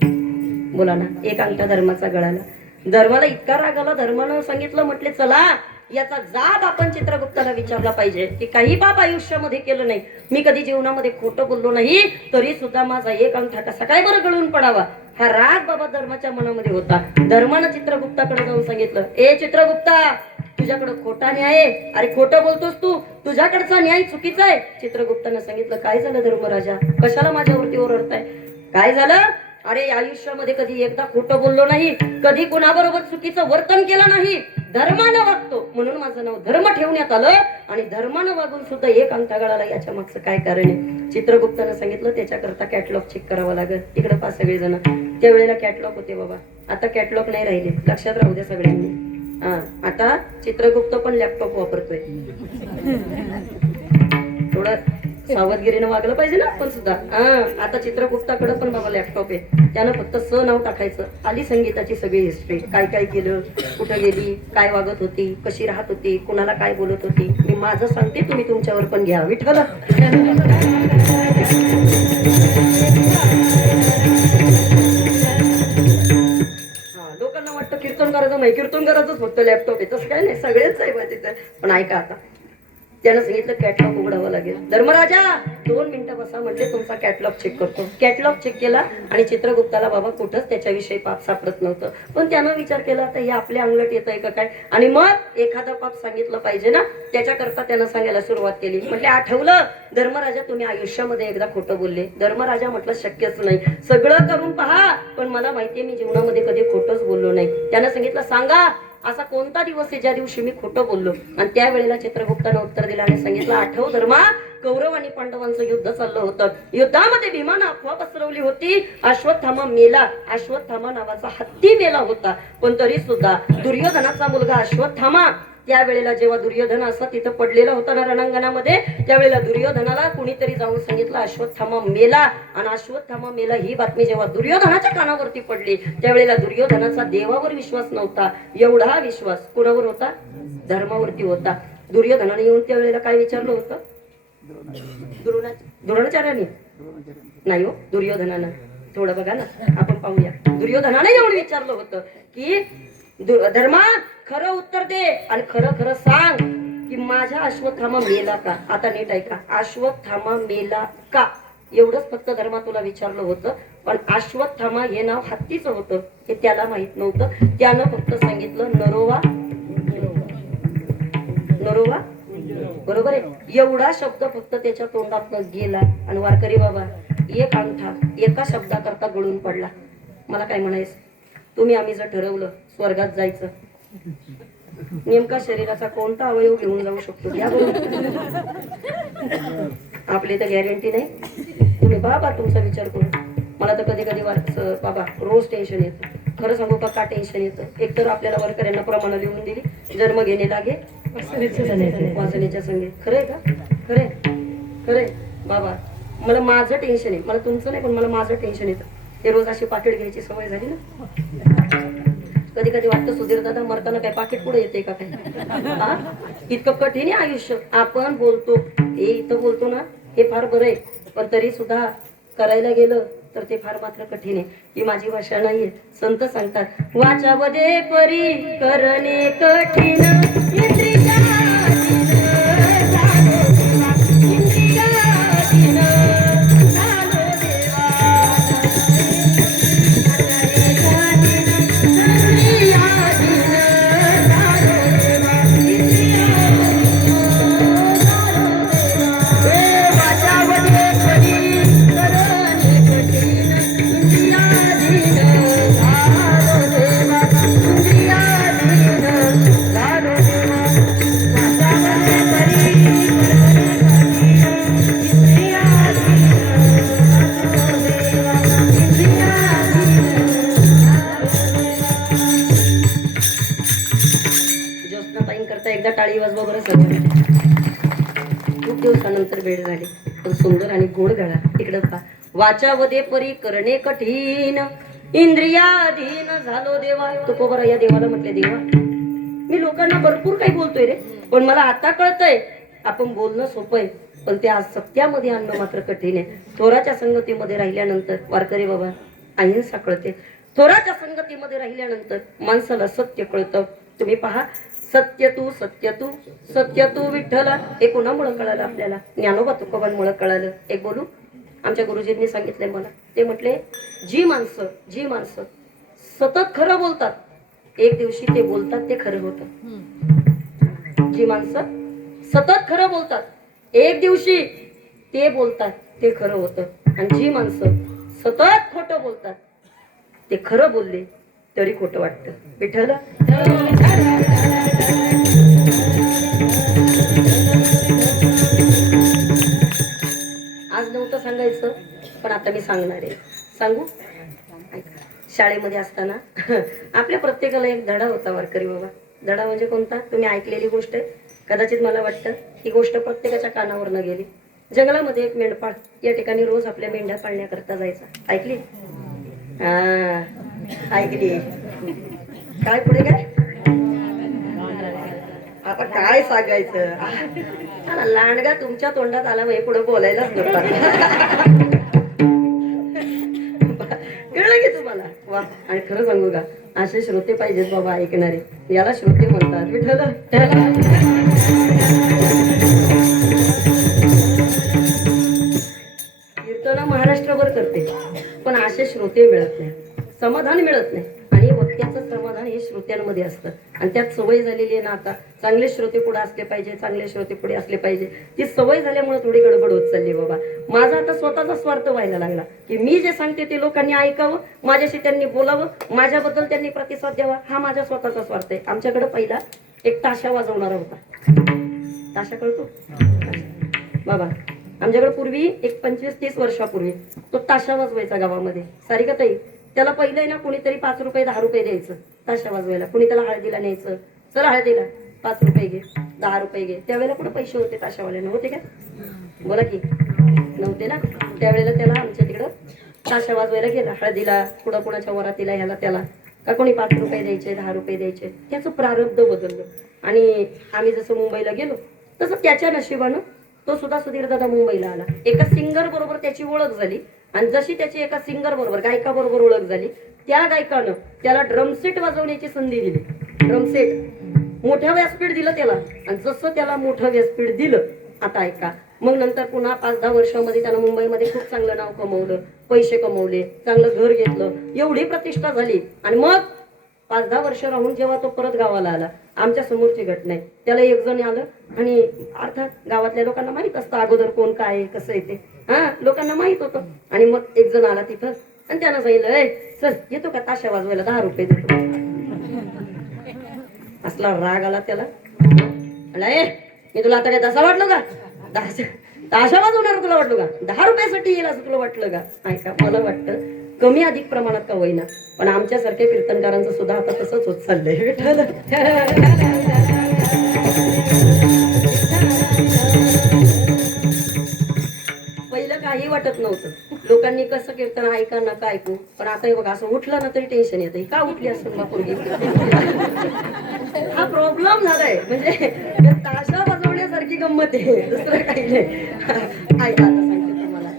बोला ना. एक अंगठा धर्माचा गळाला. धर्माला इतका राग आला, धर्मानं सांगितलं, म्हटले चला याचा जाब आपण चित्रगुप्ताला विचारला पाहिजे की काही पाप आयुष्यामध्ये केलं नाही, मी कधी जीवनामध्ये खोटं बोललो नाही, तरी सुद्धा माझा एक अंगठा कसा काय बरं गळून पडावा. हा राग बाबा धर्माच्या मनामध्ये होता. धर्मानं चित्रगुप्ताकडे जाऊन सांगितलं, ए चित्रगुप्ता, तुझ्याकडे खोटा न्याय आहे. अरे खोटं बोलतोस तू, तुझ्याकडचा न्याय चुकीचा आहे. चित्रगुप्तानं सांगितलं, काय झालं धर्मराजा, कशाला माझ्यावरती ओरडताय? काय झालं? अरे आयुष्यामध्ये कधी एकदा खोटं बोललो नाही, कधी कुणाबरोबर चुकीचं वर्तन केलं नाही, धर्मानं वागतो म्हणून माझं नाव धर्म ठेवण्यात आलं. आणि धर्मानं वागून सुद्धा एक अंगठा गळाला, याच्या मागचं काय कारण आहे? चित्रगुप्तानं सांगितलं, त्याच्याकरता कॅटलॉग चेक करावं लागेल. इकडे पा सगळेजण. त्यावेळेला कॅटलॉग होते बाबा, आता कॅटलॉग नाही राहिले. लक्षात राहू द्या सगळ्यांनी. आता चित्रगुप्त पण लॅपटॉप वापरतोय. थोडं सावधगिरीनं वागलं पाहिजे ना आपण सुद्धा. आता चित्रगुप्ताकडे पण बाबा लॅपटॉप आहे. त्यानं फक्त नाव टाकायचं, आली संगीताची सगळी हिस्ट्री, काय काय केलं, कुठं गेली, काय वागत होती, कशी राहत होती, कुणाला काय बोलत होती. मी माझं सांगते, तुम्ही तुमच्यावर पण घ्या. विठ्ठल लोकांना वाटतं कीर्तन करायचं नाही, कीर्तन करायचंच फक्त लॅपटॉप आहे. तसं काय नाही, सगळेच आहे तिथं. पण ऐका आता, त्यानं सांगितलं कॅटलॉग उघडावं लागेल. धर्मराजा 2 मिनिटं बसा म्हटले, तुमचा कॅटलॉग चेक करतो. कॅटलॉग चेक केला आणि चित्रगुप्ताला बाबा कुठंच त्याच्याविषयी पाप सापडत नव्हतं. पण त्यानं विचार केला आता हे आपल्या अंगलट येत आहे का काय, आणि मग एखादा पाप सांगितलं पाहिजे ना, त्याच्याकरता त्यानं सांगायला सुरुवात केली. म्हटले आठवलं धर्मराजा तुम्ही आयुष्यामध्ये एकदा खोटं बोलले. धर्मराजा म्हटलं शक्यच नाही, सगळं करून पहा पण मला माहितीये मी जीवनामध्ये कधी खोटंच बोललो नाही. त्यानं सांगितलं सांगा असा कोणता दिवस आहे ज्या दिवशी मी खोटं बोललो. आणि त्यावेळेला चित्रगुप्तानं उत्तर दिलं आणि सांगितलं आठव धर्मा, कौरव आणि पांडवांचं युद्ध चाललं होतं. युद्धामध्ये भीमानं अफवा पसरवली होती अश्वत्थामा मेला, अश्वत्थामा नावाचा हत्ती मेला होता. पण तरी सुद्धा दुर्योधनाचा मुलगा अश्वत्थामा त्यावेळेला जेव्हा दुर्योधन असा तिथं पडलेला होता ना रणांगणामध्ये, त्यावेळेला दुर्योधनाला कुणीतरी जाऊन सांगितलं अश्वत्थामा मेला. आणि अश्वत्थामा मेला ही बातमी जेव्हा दुर्योधनाच्या कानावरती पडली, त्यावेळेला दुर्योधनाचा देवावर विश्वास नव्हता, एवढा विश्वास कोणावर होता, धर्मावरती होता. दुर्योधनाने येऊन त्यावेळेला काय विचारलं होतं, द्रोणाचार्याने नाही हो, दुर्योधनानं. थोडं बघा ना, आपण पाहूया. दुर्योधनाने येऊन विचारलं होतं की धर्मा खरं उत्तर दे आणि खरं खरं सांग की माझा अश्वत्थामा मेला का. आता नीट ऐका, अश्वत्थामा मेला का एवढंच फक्त धर्मा तुला विचारलं होतं. पण अश्वत्थामा हे नाव हत्तीचं होतं हे त्याला माहित नव्हतं. त्यानं फक्त सांगितलं नरोवा, नरोवा बरोबर आहे, एवढा शब्द फक्त त्याच्या तोंडात गेला. आणि वारकरी बाबा एक अंगठा एका शब्दाकरता गळून पडला. मला काय म्हणायचं, तुम्ही आम्ही जर ठरवलं स्वर्गात जायचं, नेमका शरीराचा कोणता अवयव घेऊन जाऊ शकतो द्या बरोबर, आपली तर गॅरंटी नाही. तुम्ही बाबा तुमचा विचार करू. मला तर कधी कधी बाबा रोज टेन्शन येतं. खरं सांगू का टेन्शन येतं. एकतर आपल्याला वारकऱ्यांना प्रमाण लिहून दिली जन्म घेणे लागे वासनेच्या संगे. खरंय का, खरंय खरंय बाबा. मला माझं टेन्शन आहे, मला तुमचं नाही पण मला माझं टेन्शन येतं. ते रोज अशी पाकिट घ्यायची सवय झाली ना. कधी कधी वाटतं सुधीर दादा मरताना काय पाकिट पुढे येते का काय. इतकं कठीण आहे आयुष्य. आपण बोलतो हे इथं बोलतो ना हे फार बरं आहे, पण तरी सुद्धा करायला गेलं तर ते फार मात्र कठीण आहे. ही माझी भाषा नाहीये. संत सांगतात वाचावदे परी करणे कठीण, टाळी वाजवा बरं. खूप दिवसानंतर भेट झाली पण सुंदर आणि गोड गळा. तिकडं पहा वाचावदे परी करणे कठीण, इंद्रियाधीन झालो देवा. तुकोबरा या देवाला म्हटले देवा मी लोकांना भरपूर काही बोलतोय रे, पण मला आता कळतंय आपण बोलणं सोपं आहे पण ते आज सत्यामध्ये आणणं मात्र कठीण आहे. थोराच्या संगतीमध्ये राहिल्यानंतर वारकरी बाबा अहिंसा कळते. थोराच्या संगतीमध्ये राहिल्यानंतर माणसाला सत्य कळतं. तुम्ही पहा सत्य तू सत्य तू सत्य तू विठ्ठल हे कोणामुळं कळालं आपल्याला, ज्ञानोबा तुकोबांमुळं कळालं. एक बोलू आमच्या गुरुजींनी सांगितलंय मला. ते म्हटले जी माणसं सतत खरं बोलतात एक दिवशी ते बोलतात ते खरं होतं. जी माणसं सतत खरं बोलतात एक दिवशी ते बोलतात ते खरं होतं. आणि जी माणसं सतत खोटं बोलतात ते खरं बोलले तरी खोटं वाटतं. विठ्ठल आज नव्हतं सांगायचं पण आता मी सांगणार आहे. सांगू? शाळेमध्ये असताना आपल्या प्रत्येकाला एक धडा होता वारकरी बाबा. धडा म्हणजे कोणता तुम्ही ऐकलेली गोष्ट आहे. कदाचित मला वाटतं ही गोष्ट प्रत्येकाच्या कानावर न गेली. जंगलामध्ये एक मेंढपाळ या ठिकाणी रोज आपल्या मेंढ्या पाळण्याकरता जायचा. ऐकली? ऐकली. काय पुढे काय आता काय सांगायचं. लांडगा तुमच्या तोंडात आला हे पुढे बोलायलाच नव्हता. कळलं की तुम्हाला? वा. आणि खरं सांगू का असे श्रोते पाहिजेत बाबा ऐकणारे. याला श्रोते म्हणतात. विठ्ठल आयुष्यभर करते, पण असे श्रोते मिळत नाही, समाधान मिळत नाही. आणि वक्त्याचं समाधान हे श्रोत्यांमध्ये असतं. आणि त्यात सवय झालेली आहे ना, आता चांगले श्रोते पुढे असले पाहिजे, चांगले श्रोते पुढे असले पाहिजे, ती सवय झाल्यामुळे थोडी गडबड होत चालली बाबा. माझा आता स्वतःचा स्वार्थ व्हायला लागला की मी जे सांगते ते लोकांनी ऐकावं, माझ्याशी त्यांनी बोलावं, माझ्याबद्दल त्यांनी प्रतिसाद द्यावा, हा माझा स्वतःचा स्वार्थ आहे. आमच्याकडे पहिला एक ताशा वाजवणारा होता. ताशा कळतो बाबा? आमच्याकडे पूर्वी एक 25-30 वर्षापूर्वी तो ताशा वाजवायचा गावामध्ये. सारिका ताई, त्याला पहिलं ना कोणीतरी 5 रुपये 10 रुपये द्यायचं ताशा वाजवायला. कुणी त्याला हळदीला न्यायचं, चल हळदीला 5 रुपये घे, 10 रुपये घे. त्यावेळेला कुठे पैसे होते ताशावाल्यांना? होते का? बोला की नव्हते ना. त्यावेळेला त्याला आमच्या तिकडं ताशा वाजवायला गेला, हळदीला, कुणाच्या वरातीला, ह्याला त्याला, का कोणी 5 रुपये द्यायचे, 10 रुपये द्यायचे. त्याचं प्रारब्ध बदललं. आणि आम्ही जसं मुंबईला गेलो तसं त्याच्या नशिबानं तो सुद्धा सुधीर दादा मुंबईला आला. एका सिंगर बरोबर त्याची ओळख झाली. आणि जशी त्याची एका सिंगर बरोबर, गायका बरोबर ओळख झाली, त्या गायकानं त्याला ड्रमसेट वाजवण्याची संधी दिली. ड्रमसेट मोठं व्यासपीठ दिलं त्याला. आणि जसं त्याला मोठं व्यासपीठ दिलं, आता ऐका, मग नंतर पुन्हा 5-10 वर्षामध्ये त्यानं मुंबईमध्ये खूप चांगलं नाव कमवलं, पैसे कमवले, चांगलं घर घेतलं, एवढी प्रतिष्ठा झाली. आणि मग 5-10 वर्ष राहून जेव्हा तो परत गावाला आला, आमच्या समोरची घटना आहे. त्याला एक जण आलं आणि अर्थात गावातल्या लोकांना माहित असतं अगोदर कोण काय आहे, कसं आहे ते, हा लोकांना माहित होतं. आणि मग एक जण आला तिथं आणि त्यानं सांगितलं, ए चल येतो का ताशा वाजवायला, 10 रुपये देतो. असला राग आला त्याला. ए मी तुला आता काय तसा वाटलो का? ताशा वाजवणार तुला वाटलो का? 10 रुपयासाठी येईल असं तुला वाटलं का? ऐका, मला वाटतं कमी अधिक प्रमाणात का होईना, पण आमच्यासारख्या कीर्तनकारांचं सुद्धा आता तसंच होत चाललंय. पहिलं काही वाटत नव्हतं, लोकांनी कसं कीर्तन ऐका नका ऐकू, पण आता हे बघा, असं उठलं ना तरी टेन्शन येतं, का उठली असं बापूर्गी. हा प्रॉब्लेम झालाय. म्हणजे ताशा वाजवण्यासारखी गंमत आहे, दुसरं काही नाही. ऐका, आता सांगते तुम्हाला,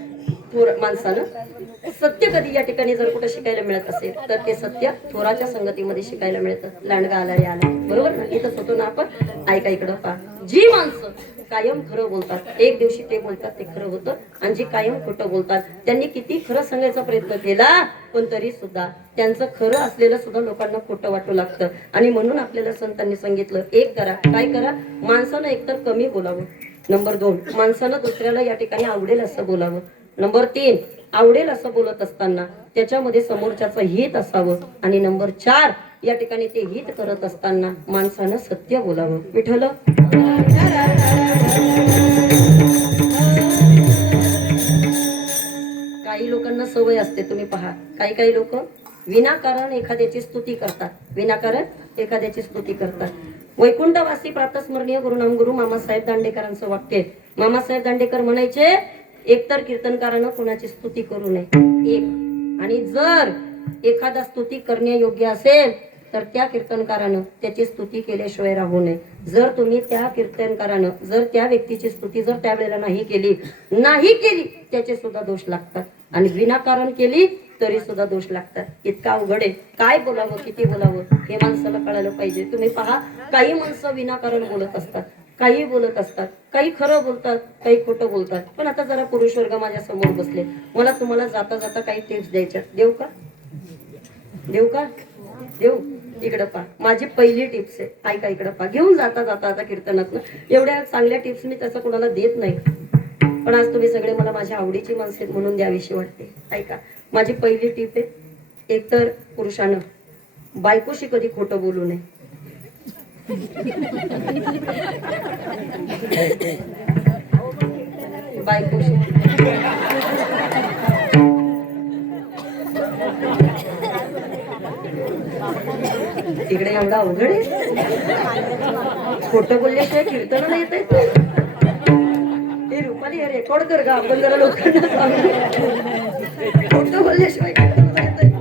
थोर माणसानं सत्य कधी या ठिकाणी जर कुठं शिकायला मिळत असेल तर ते सत्य थोराच्या संगतीमध्ये शिकायला मिळतं. लांडगा आला रे आला, बरोबर ना? इथंच होतो ना आपण. ऐका इकडं पहा, जी माणसं कायम खरं बोलतात, एक दिवशी ते बोलतात ते खरं होतं. आणि जी कायम खोटं बोलतात, त्यांनी किती खरं सांगायचा प्रयत्न केला, पण तरी सुद्धा त्यांचं खरं असलेलं सुद्धा लोकांना खोटं वाटू लागतं. आणि म्हणून आपल्याला संतांनी सांगितलं, एक करा, काय करा, माणसानं एकतर कमी बोलावं. नंबर 2, माणसानं दुसऱ्याला या ठिकाणी आवडेल असं बोलावं. नंबर 3, आवडेल असं बोलत असताना त्याच्यामध्ये समोरच्याचं हित असावं. आणि नंबर 4, या ठिकाणी ते हित करत असताना माणसानं सत्य बोलावं. विठ्ठल काही लोकांना सवय असते, तुम्ही पहा, काही लोक विनाकारण एखाद्याची स्तुती करतात, विनाकारण एखाद्याची स्तुती करतात. वैकुंठवासी प्रातस्मरणीय गुरुनाम गुरु मामासाहेब दांडेकरांचं वाक्य. मामासाहेब दांडेकर म्हणायचे, एकतर कीर्तनकारानं कोणाची स्तुती करू नये, एक. आणि जर एखादा स्तुती करण्यायोग्य असेल तर त्या कीर्तनकारानं त्याची स्तुती केल्याशिवाय राहू नये. जर तुम्ही त्या कीर्तनकारानं जर त्या व्यक्तीची स्तुती जर त्यावेळेला नाही केली त्याचे सुद्धा दोष लागतात. आणि विनाकारण केली तरी सुद्धा दोष लागतात. इतका अवघड आहे, काय बोलावं किती बोलावं हे माणसाला कळायला पाहिजे. तुम्ही पहा, काही माणसं विनाकारण बोलत असतात, काही बोलत असतात, काही खरं बोलतात, काही खोटं बोलतात. पण आता जरा पुरुष वर्ग माझ्या समोर बसले, मला तुम्हाला जाता जाता काही टिप्स द्यायच्या, देऊ का? देऊ का? देऊ. इकडं पहा, माझी पहिली टिप्स आहे, ऐका इकडं पहा. घेऊन जाता जाता आता कीर्तनातनं एवढ्या चांगल्या टिप्स मी त्याचं कोणाला देत नाही, पण आज तुम्ही सगळे मला माझ्या आवडीची माणसं आहेत म्हणून द्याविषयी वाटते. ऐका, माझी पहिली टिप आहे, एकतर पुरुषानं बायकोशी कधी खोटं बोलू नये. बायकोशी तिकडे एवढा अवघड आहे, खोटं बोलल्याशिवाय कीर्तनाला येत आहे. हे रुपाली, हे रेकॉर्ड कर गा, आपण जरा लोकांना सांगू, खोटं बोलल्याशिवाय कीर्तनाला येत आहे.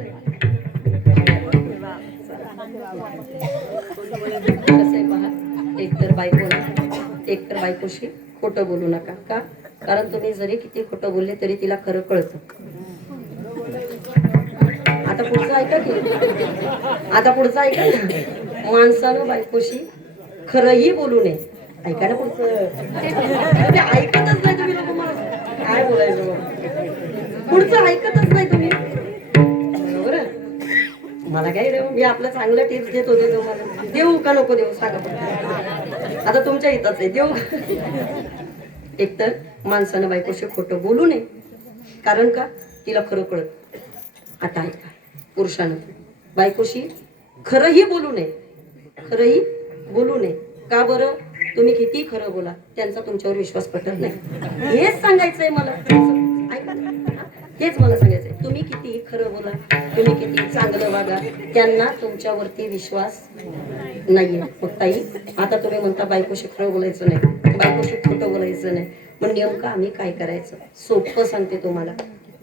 कसं आहे पहा, एकतर बायकोशी खोटं बोलू नका. का? कारण तुम्ही जरी किती खोटं बोलले तरी तिला खरं कळतं. आता पुढचं ऐका की, माणसानं बायकोशी खरंही बोलू नये. ऐका ना पुढचं, ऐकतच नाही तुम्ही लोक, मला काय बोलायचं. पुढचं ऐकतच नाही तुम्ही. बरोबर मला काय देऊ, मी आपलं चांगलं टिप्स देत होते तुम्हाला. देऊ का नको देऊ सांगा फक्त. आता तुमच्या इथंच आहे, देऊ. एकतर माणसानं बायकोशी खोटं बोलू नये. कारण का, तिला खरं कळत. आता ऐका, पुरुषानं बायकोशी खरंही बोलू नये. खरंही बोलू नये. का बरं? तुम्ही किती खरं बोला, त्यांचा तुमच्यावर विश्वास पटत नाही. हेच सांगायचंय मला. ऐका ना, हेच मला सांगायचंय. तुम्ही किती खरं बोला, तुम्ही किती चांगलं वागा, त्यांना तुमच्यावरती विश्वास नाहीये. मग ताई, आता तुम्ही म्हणता बायकोशी खरं बोलायचं नाही, बायकोशी खोटं बोलायचं नाही. मग नेमकं आम्ही काय करायचं? सोपं सांगते तुम्हाला.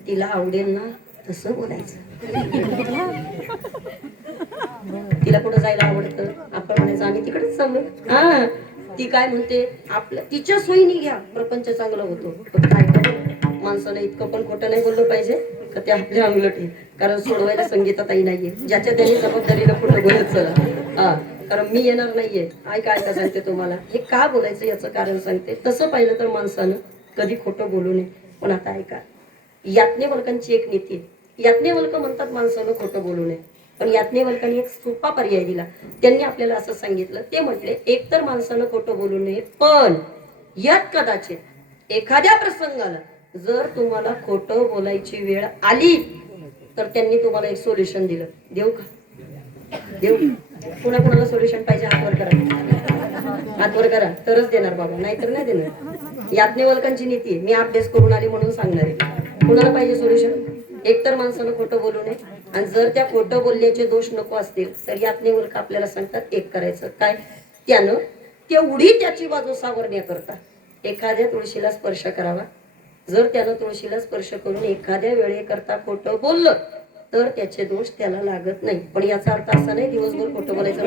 तिला आवडेल ना तसं बोलायचं. तिला कुठं जायला आवडतं, आपण म्हणायचं आम्ही तिकडेच चाललो. हा, ती काय म्हणते, आपल्या तिच्या सोयीने घ्या, प्रपंच चांगला होतो. पण काय करू, माणसाला इतकं पण खोटं नाही बोललं पाहिजे का ते आपल्या अंगलट आहे. कारण सोडवायला संगीताताई नाहीये, ज्याच्या त्यांनी जबाबदारीला खोटं बोलत चला. हा, कारण मी येणार नाहीये. ऐका सांगते तुम्हाला, हे का बोलायचं याचं कारण सांगते. तसं पाहिलं तर माणसानं कधी खोटं बोलू नये. पण आता ऐका, याज्ञवल्क्यांची एक नीती आहे. याज्ञवल्क म्हणतात माणसानं खोटं बोलू नये, पण याज्ञवल्कांनी एक सोपा पर्याय दिला. त्यांनी आपल्याला असं सांगितलं, ते म्हटले एकतर माणसानं खोटं बोलू नये, पण यात कदाचित एखाद्या प्रसंगाला जर तुम्हाला खोटं बोलायची वेळ आली तर त्यांनी तुम्हाला एक सोल्युशन दिलं. देऊ का? देऊ. पुन्हा कोणाला सोल्युशन पाहिजे? हातवर करा, हातवर करा, तरच देणार बाबा, नाहीतर नाही देणार. याज्ञवल्कांची नीती आहे. मी अभ्यास करून आली म्हणून सांगणार आहे. कुणाला पाहिजे सोल्युशन? एकतर माणसानं खोटं बोलू नये, आणि जर त्या खोटं बोलण्याचे दोष नको असतील तर याज्ञवल्क आपल्याला सांगतात एक करायचं काय, त्यानं तेवढी त्याची बाजू सावरण्याकरता एखाद्या तुळशीला स्पर्श करावा. जर त्यानं तुळशीला स्पर्श करून एखाद्या वेळेकरता खोटं बोललं तर त्याचे दोष त्याला लागत नाही. पण याचा अर्थ असा नाही दिवसभर खोटं बोलायचं,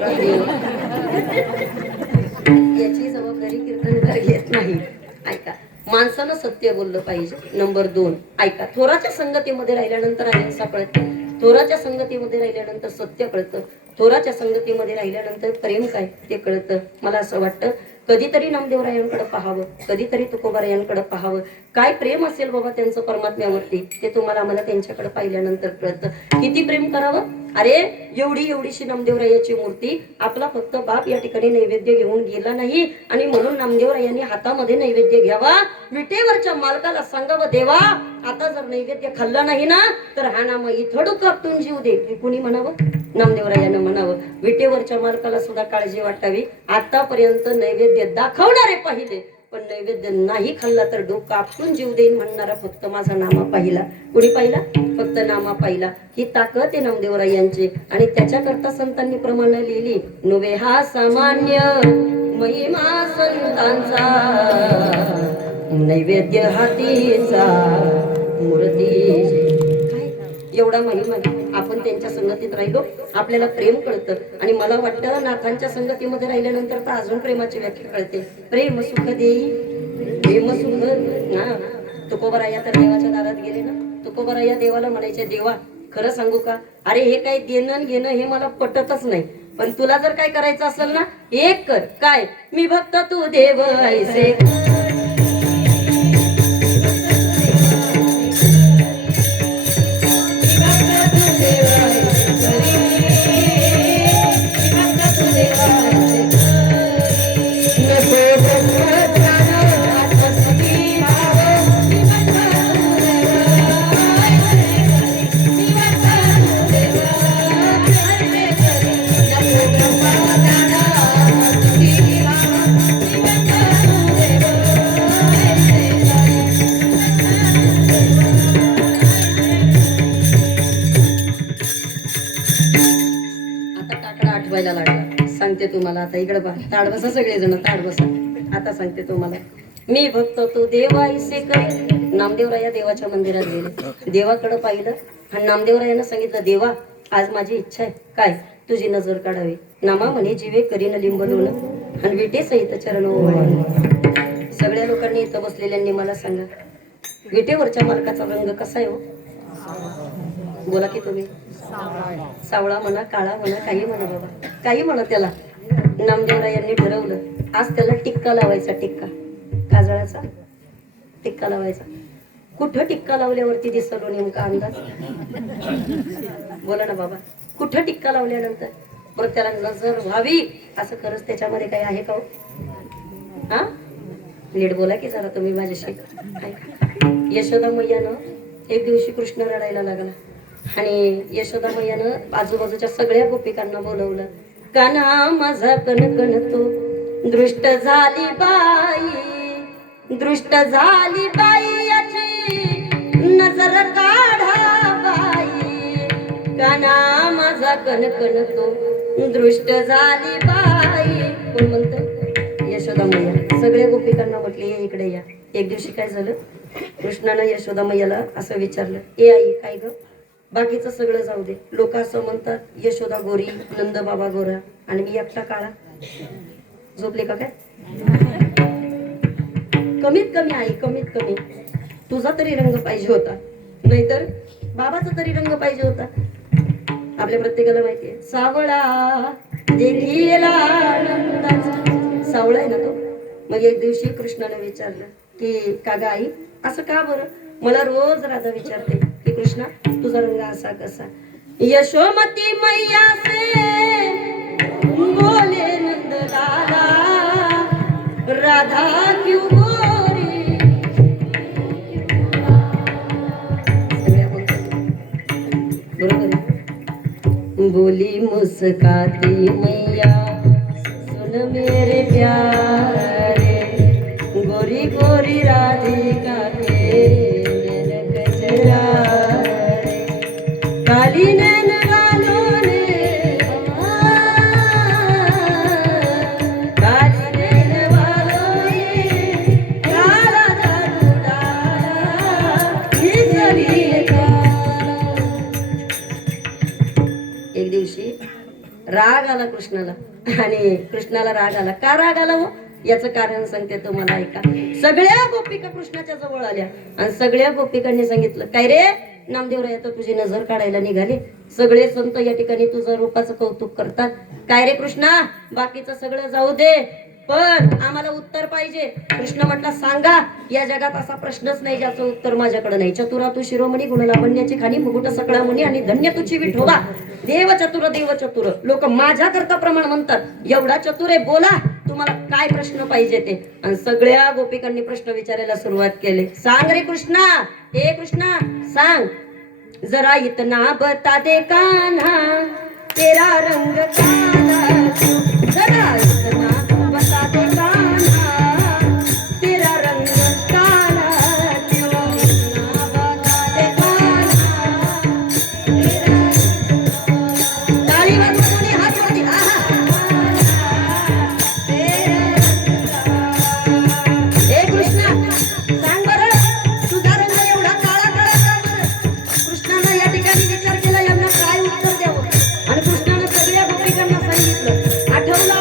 याची जबाबदारी कीर्तनकार घेत नाही. ऐका, माणसानं सत्य बोललं पाहिजे. नंबर 2, ऐका, थोराच्या संगतीमध्ये राहिल्यानंतर अहिंसा कळते, थोराच्या संगतीमध्ये राहिल्यानंतर सत्य कळतं, थोराच्या संगतीमध्ये राहिल्यानंतर प्रेम काय ते कळतं. मला असं वाटतं कधीतरी नामदेवरायांकडे पाहावं, कधीतरी तुकोबारायांकडे पाहावं. काय प्रेम असेल बाबा त्यांचं परमात्म्यावरती, ते तुम्हाला आम्हाला त्यांच्याकडे पाहिल्यानंतर कळतं. किती प्रेम करावं. अरे एवढीशी नामदेवरायाची मूर्ती, आपला फक्त बाप या ठिकाणी नैवेद्य घेऊन गेला नाही, आणि म्हणून नामदेवरायांनी हातामध्ये नैवेद्य घ्यावा, विटेवरच्या मालकाला सांगावं, देवा आता जर नैवेद्य खाल्ला नाही ना तर हा नाम इथं कापटून जीव दे. कुणी म्हणावं? नामदेवरायानं म्हणावं. विटेवरच्या मालकाला सुद्धा काळजी वाटावी. आतापर्यंत नैवेद्य दाखवणारे पाहिले, पण नैवेद्य नाही खाल्ला तर डोकं आपटून जीव देईन म्हणणारा फक्त माझा नामा पाहिला. कुणी पाहिला? फक्त नामा पाहिला. ही ताकद आहे नामदेवरायांची, आणि त्याच्याकरता संतांनी प्रमाण लिहिली, नुवे हा सामान्य महिमा संतांचा, नैवेद्य हातीचा मूर्ती. एवढा महिमा. आपण त्यांच्या संगतीत राहिलो, आपल्याला प्रेम कळतं. आणि मला वाटतं नाथांच्या संगतीमध्ये राहिल्यानंतर तर अजून प्रेमाची व्याख्या कळते. प्रेम सुख देई, प्रेम सुख. हा, तुकोबाराया तर देवाच्या दारात गेले ना, तुकोबाराया देवाला म्हणायचे, देवा खरं सांगू का, अरे हे काही देणं घेणं हे मला पटतच नाही, पण तुला जर काय करायचं असेल ना एक कर. काय? मी भक्त तू देव ऐसे. लागला. सांगते तुम्हाला आता, इकडे बा, ताड बसा सगळेजण, ताड बसा. आता सांगते तुम्हाला, मी भक्त तू देवाईसे करे. नामदेवराया देवाच्या मंदिरात गेले, देवाकडे पाहिलं, आणि नामदेवरायानं सांगितलं, देवा आज माझी इच्छा आहे काय, तुझी नजर काढावी. नामा म्हणे जीवे करीन लिंबलोन, आणि विटे सहित चरण ओवाळले. सगळ्या लोकांनी इथं बसलेल्यांनी मला सांगा, विटेवरच्या मालकाचा रंग कसा आहे हो? बोला की तुम्ही. सावळा म्हणा, काळा म्हणा, काही म्हणा बाबा, काही म्हणा त्याला. नामदेवरायांनी ठरवलं आज त्याला टिक्का लावायचा, टिक्का काजळाचा टिक्का लावायचा. कुठं टिक्का लावल्यावरती दिसलो नेमका अंदाज? बोला ना बाबा, कुठं टिक्का लावल्यानंतर बरं त्याला नजर व्हावी असं खरंच त्याच्यामध्ये काही आहे का हो? हा, नीट बोला की जरा तुम्ही माझ्याशी. यशोदा मैयानं एक दिवशी कृष्ण रडायला लागला आणि यशोदा मैयानं आजूबाजूच्या सगळ्या गोपिकांना बोलवलं. काना माझा कणकण तो दृष्ट झाली बाई, दृष्ट झाली बाई याची नजर काढा बाई. काना माझा कणकण तो दृष्ट झाली बाई. कोण म्हणतं? यशोदा मैया. सगळ्या गोपिकांना म्हटले इकडे या. एक दिवशी काय झालं, कृष्णानं यशोदा मैयाला असं विचारलं, ए आई काय ग, बाकीचं सगळं जाऊ दे, लोक असं म्हणतात यशोदा गोरी, नंद बाबा गोरा आणि मी एकटा काळा, झोपले का काय? कमीत कमी आई, कमीत कमी तुझा तरी रंग पाहिजे होता, नाहीतर बाबाचा तरी रंग पाहिजे होता. आपल्या प्रत्येकाला माहितीये सावळा देखीला आनंदाचा सावळा आहे ना तो. मग एक दिवशी कृष्णाने विचारलं की का ग आई असं का बरं? मला रोज राधा विचारते की कृष्णा तुझा रंग असा कसा? यशोमती मैया से बोले नंदलाला राधा क्यों गोरी. सगळ्या बोलतात बरोबर आहे. बोली मुस्काती मैया सुन मेरे प्यारे, गोरी गोरी राधिका के नैन कजरा रे, काली नैन वालों ने काली नैन वालों ने काला जादू डाला खिचड़ी काला. एक दिवशी राग आला कृष्णाला आणि कृष्णाला राग आला. का राग आला हो याचं कारण सांगते तुम्हाला, ऐका. सगळ्या गोपिका कृष्णाच्या जवळ आल्या आणि सगळ्या गोपिकांनी सांगितलं काय रे नामदेवराय तर तुझी नजर काढायला निघाली, सगळे संत या ठिकाणी तुझं रूपाचं कौतुक करतात. काय रे कृष्णा बाकीचं सगळं जाऊ दे पण आम्हाला उत्तर पाहिजे. कृष्ण म्हटला सांगा, या जगात असा प्रश्नच नाही ज्याचं उत्तर माझ्याकडे नाही. चतुरा तू शिरोमणी गुणलावण्याची खाणी मुकुट सकळा मुनी आणि धन्य तुझी विठोबा. देव चतुर देव चतुर लोक माझ्या करता प्रमाण म्हणतात, एवढा चतुर आहे, बोला तुम्हाला काय प्रश्न पाहिजे ते. आणि सगळ्या गोपिकांनी प्रश्न विचारायला सुरुवात केली. सांग रे कृष्णा, हे कृष्णा सांग जरा इतना बता दे कान्हा तेरा रंग काला क्यों, जरा इतना बता दे कान्हा तेरा रंग काला क्यों, इतना बता दे कान्हा तेरा. ताली वाजवून हात वरती. हे कृष्णा सांग बरं तुझा रंग एवढा काळा काळा का बरं? कृष्णानं या ठिकाणी विचार केला यांना काय उत्तर द्यावं आणि कृष्णानं सगळ्या गोपिकांना सांगितलं. आठवलं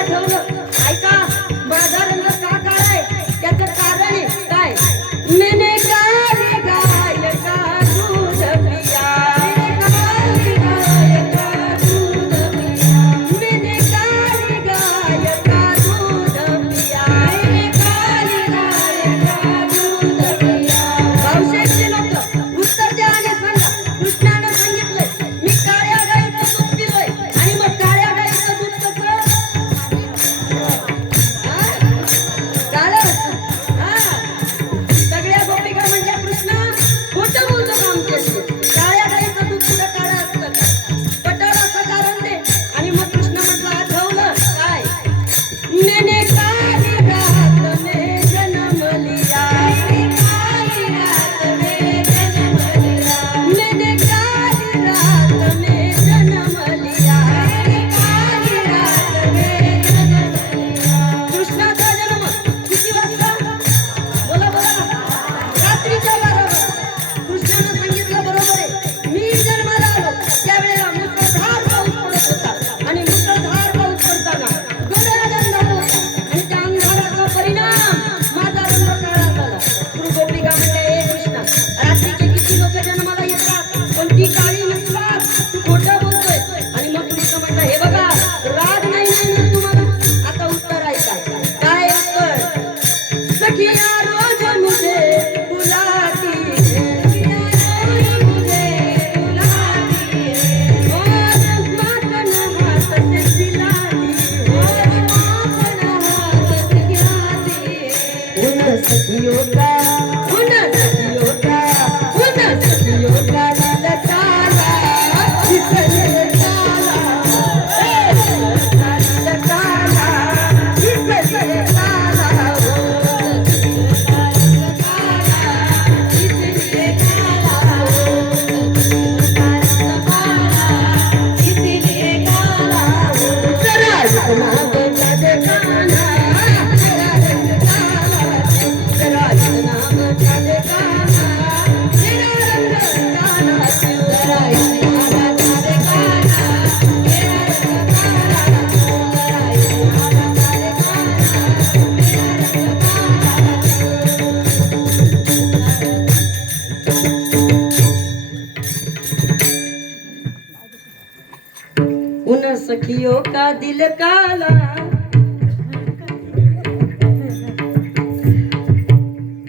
उन सखियों का दिल काला।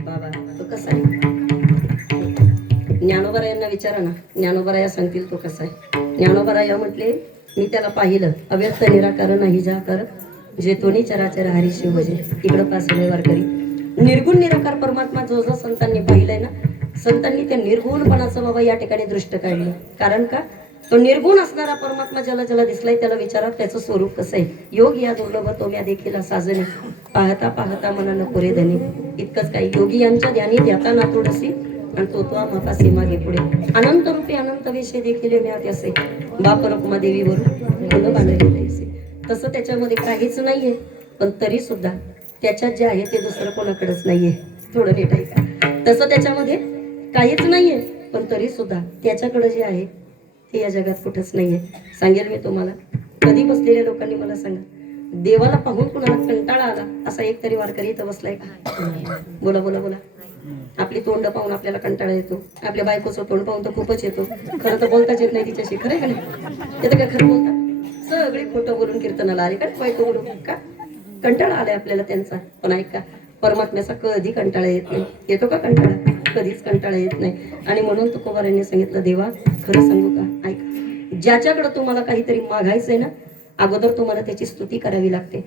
बाबा तो कसा आहे? ज्ञानोबरायांना विचारा ना, ज्ञानोबराया सांगतील तो कसा आहे. ज्ञानोबराया म्हटले, मी त्याला पाहिलं, अव्यक्त निराकार नाही जाकर, जे तोनी चराचर हरी शिवजे. इकडं पासवे वारकरी निर्गुण निराकार परमात्मा जो जो संतांनी पाहिलंय ना, संतांनी त्या निर्गुणपणाचं बाबा या ठिकाणी दृष्ट काढलं. कारण का, तो निर्गुण असणारा परमात्मा ज्याला ज्याला दिसलाय त्याला विचारा त्याचं स्वरूप कसं आहे. योग या दुर्लभ तो म्या देखील साजने, पाहता पाहता मना नकोरे धनी. इतकंच काही योगी यांच्या ध्यानी ध्याता ना थोडसी, आणि तो मापासी मागे पुढे अनंत रूपी अनंत विषय देखील मिळत असे. बाप रकुमा देवी वरून फुलं बांधलेले असे. तसं त्याच्यामध्ये काहीच नाहीये, पण तरी सुद्धा त्याच्यात जे आहे ते दुसरं कोणाकडेच नाहीये. थोडं नीट ऐका. तसं त्याच्यामध्ये काहीच नाहीये, पण तरी सुद्धा त्याच्याकडे जे आहे ते या जगात कुठंच नाहीये. सांगेल मी तुम्हाला, कधी बसलेल्या लोकांनी मला सांगा, देवाला पाहून कुणाला कंटाळा आला असा एक तरी वारकरी इथं बसलाय का? बोला बोला बोला. आपली तोंड पाहून आपल्याला कंटाळा येतो, आपल्या बायकोचं तोंड पाहून तर खूपच येतो. खरं तर बोलताच येत नाही तिच्याशी, खरं का नाही? ते तर काय खरं बोलतात, सगळे खोटं बोलून कीर्तनाला आले का, बायको बोलून का कंटाळा आलाय आपल्याला त्यांचा. पण ऐका, परमात्म्याचा कधी कंटाळा येत नाही. येतो का कंटाळा? कधीच कंटाळा येत नाही. आणि म्हणून तुकोबारांनी सांगितलं, देवा खरं सांगू का, ऐका, ज्याच्याकडे तुम्हाला काहीतरी मागायचंय ना, अगोदर तुम्हाला त्याची स्तुती करावी लागते.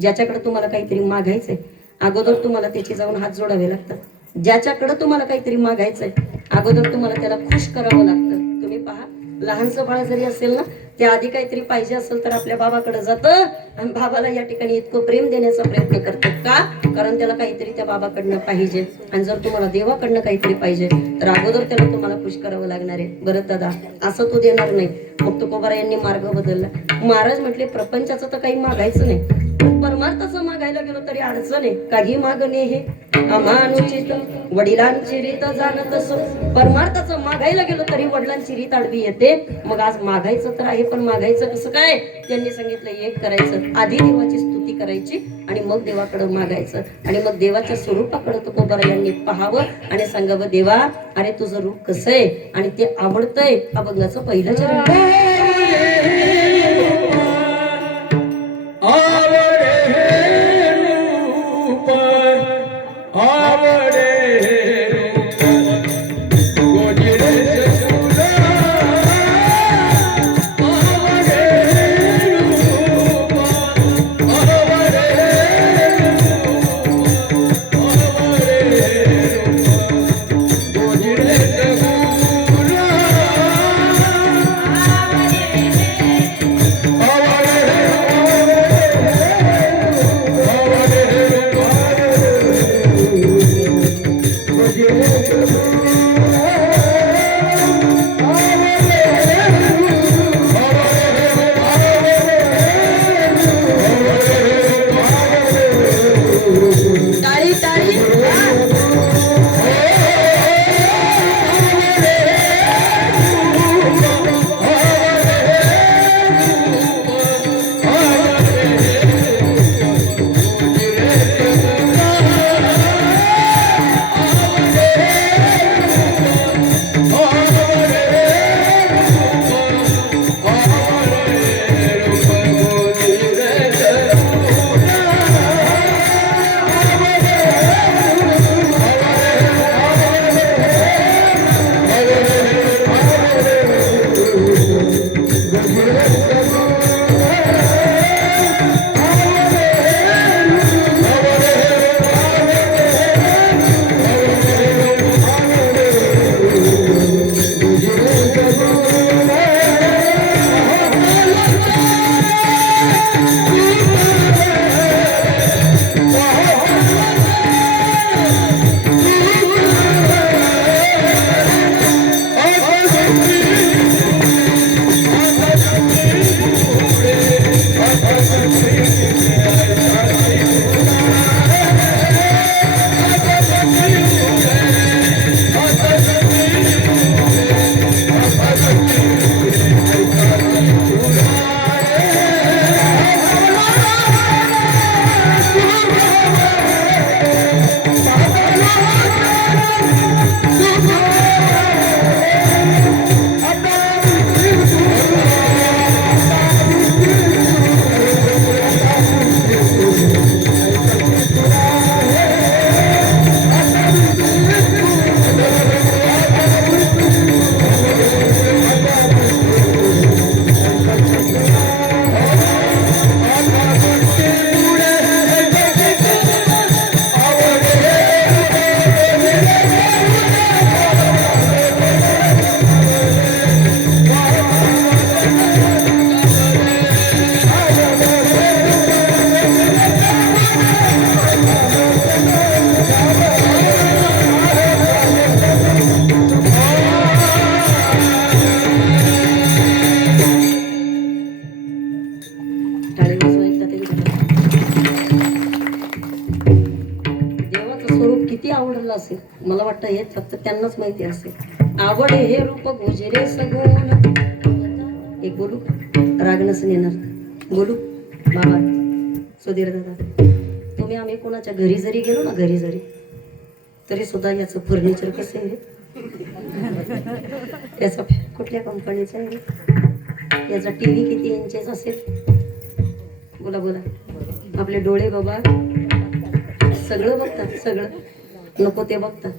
ज्याच्याकडे तुम्हाला काहीतरी मागायचंय, अगोदर तुम्हाला त्याची जाऊन हात जोडावे लागतात. ज्याच्याकडे तुम्हाला काहीतरी मागायचंय, अगोदर तुम्हाला त्याला खुश करावं लागतं. तुम्ही पहा, लहानसं बाळ जरी असेल ना, त्या आधी काहीतरी पाहिजे असेल तर आपल्या बाबाकडे जातं आणि बाबाला या ठिकाणी इतकं प्रेम देण्याचा प्रयत्न करतं. का? कारण त्याला काहीतरी त्या बाबाकडनं पाहिजे. आणि जर तुम्हाला देवाकडनं काहीतरी पाहिजे तर अगोदर त्याला तुम्हाला खुश करावं लागणार आहे. बरं दादा, असं तो देणार नाही. मग तुकोबारा यांनी मार्ग बदलला. महाराज म्हटले, प्रपंचाचं तर काही मागायचं नाही, परमार्थाचं मागायला गेलो तरी अडचण आहे. काही मागणे हे अमानुचित, वडिलांची रीत जाणत असो. परमार्थाचं मागायला गेलो तरी वडिलांची रीत आडवी येते. मग आज मागायचं तर आहे, पण मागायचं कसं काय? त्यांनी सांगितलं, एक करायचं, आधी देवाची स्तुती करायची आणि मग देवाकडे मागायचं. आणि मग देवाच्या स्वरूपाकडे तुकोबारा यांनी पाहावं आणि सांगावं, देवा अरे तुझं रूप कसं आहे आणि ते आवडतंय. अभंगाचं पहिलं चरण. असेल, मला वाटतं हे फक्त त्यांनाच माहिती असेल. आवडे हे रूप गोजिरे सगोन. एक बोलू, राग नसून येणार बोलू. बाबा सुधीर दादा, तुम्ही आम्ही कोणाच्या घरी जरी गेलो ना, घरी जरी, तरी सुद्धा याचं फर्निचर कसं आहे रे, याचा कुठल्या कंपनीचा आहे रे, याचा टीव्ही किती इंचेस असेल, बोला बोला. आपले डोळे बाबा सगळं बघतात, सगळं नको ते बघतात.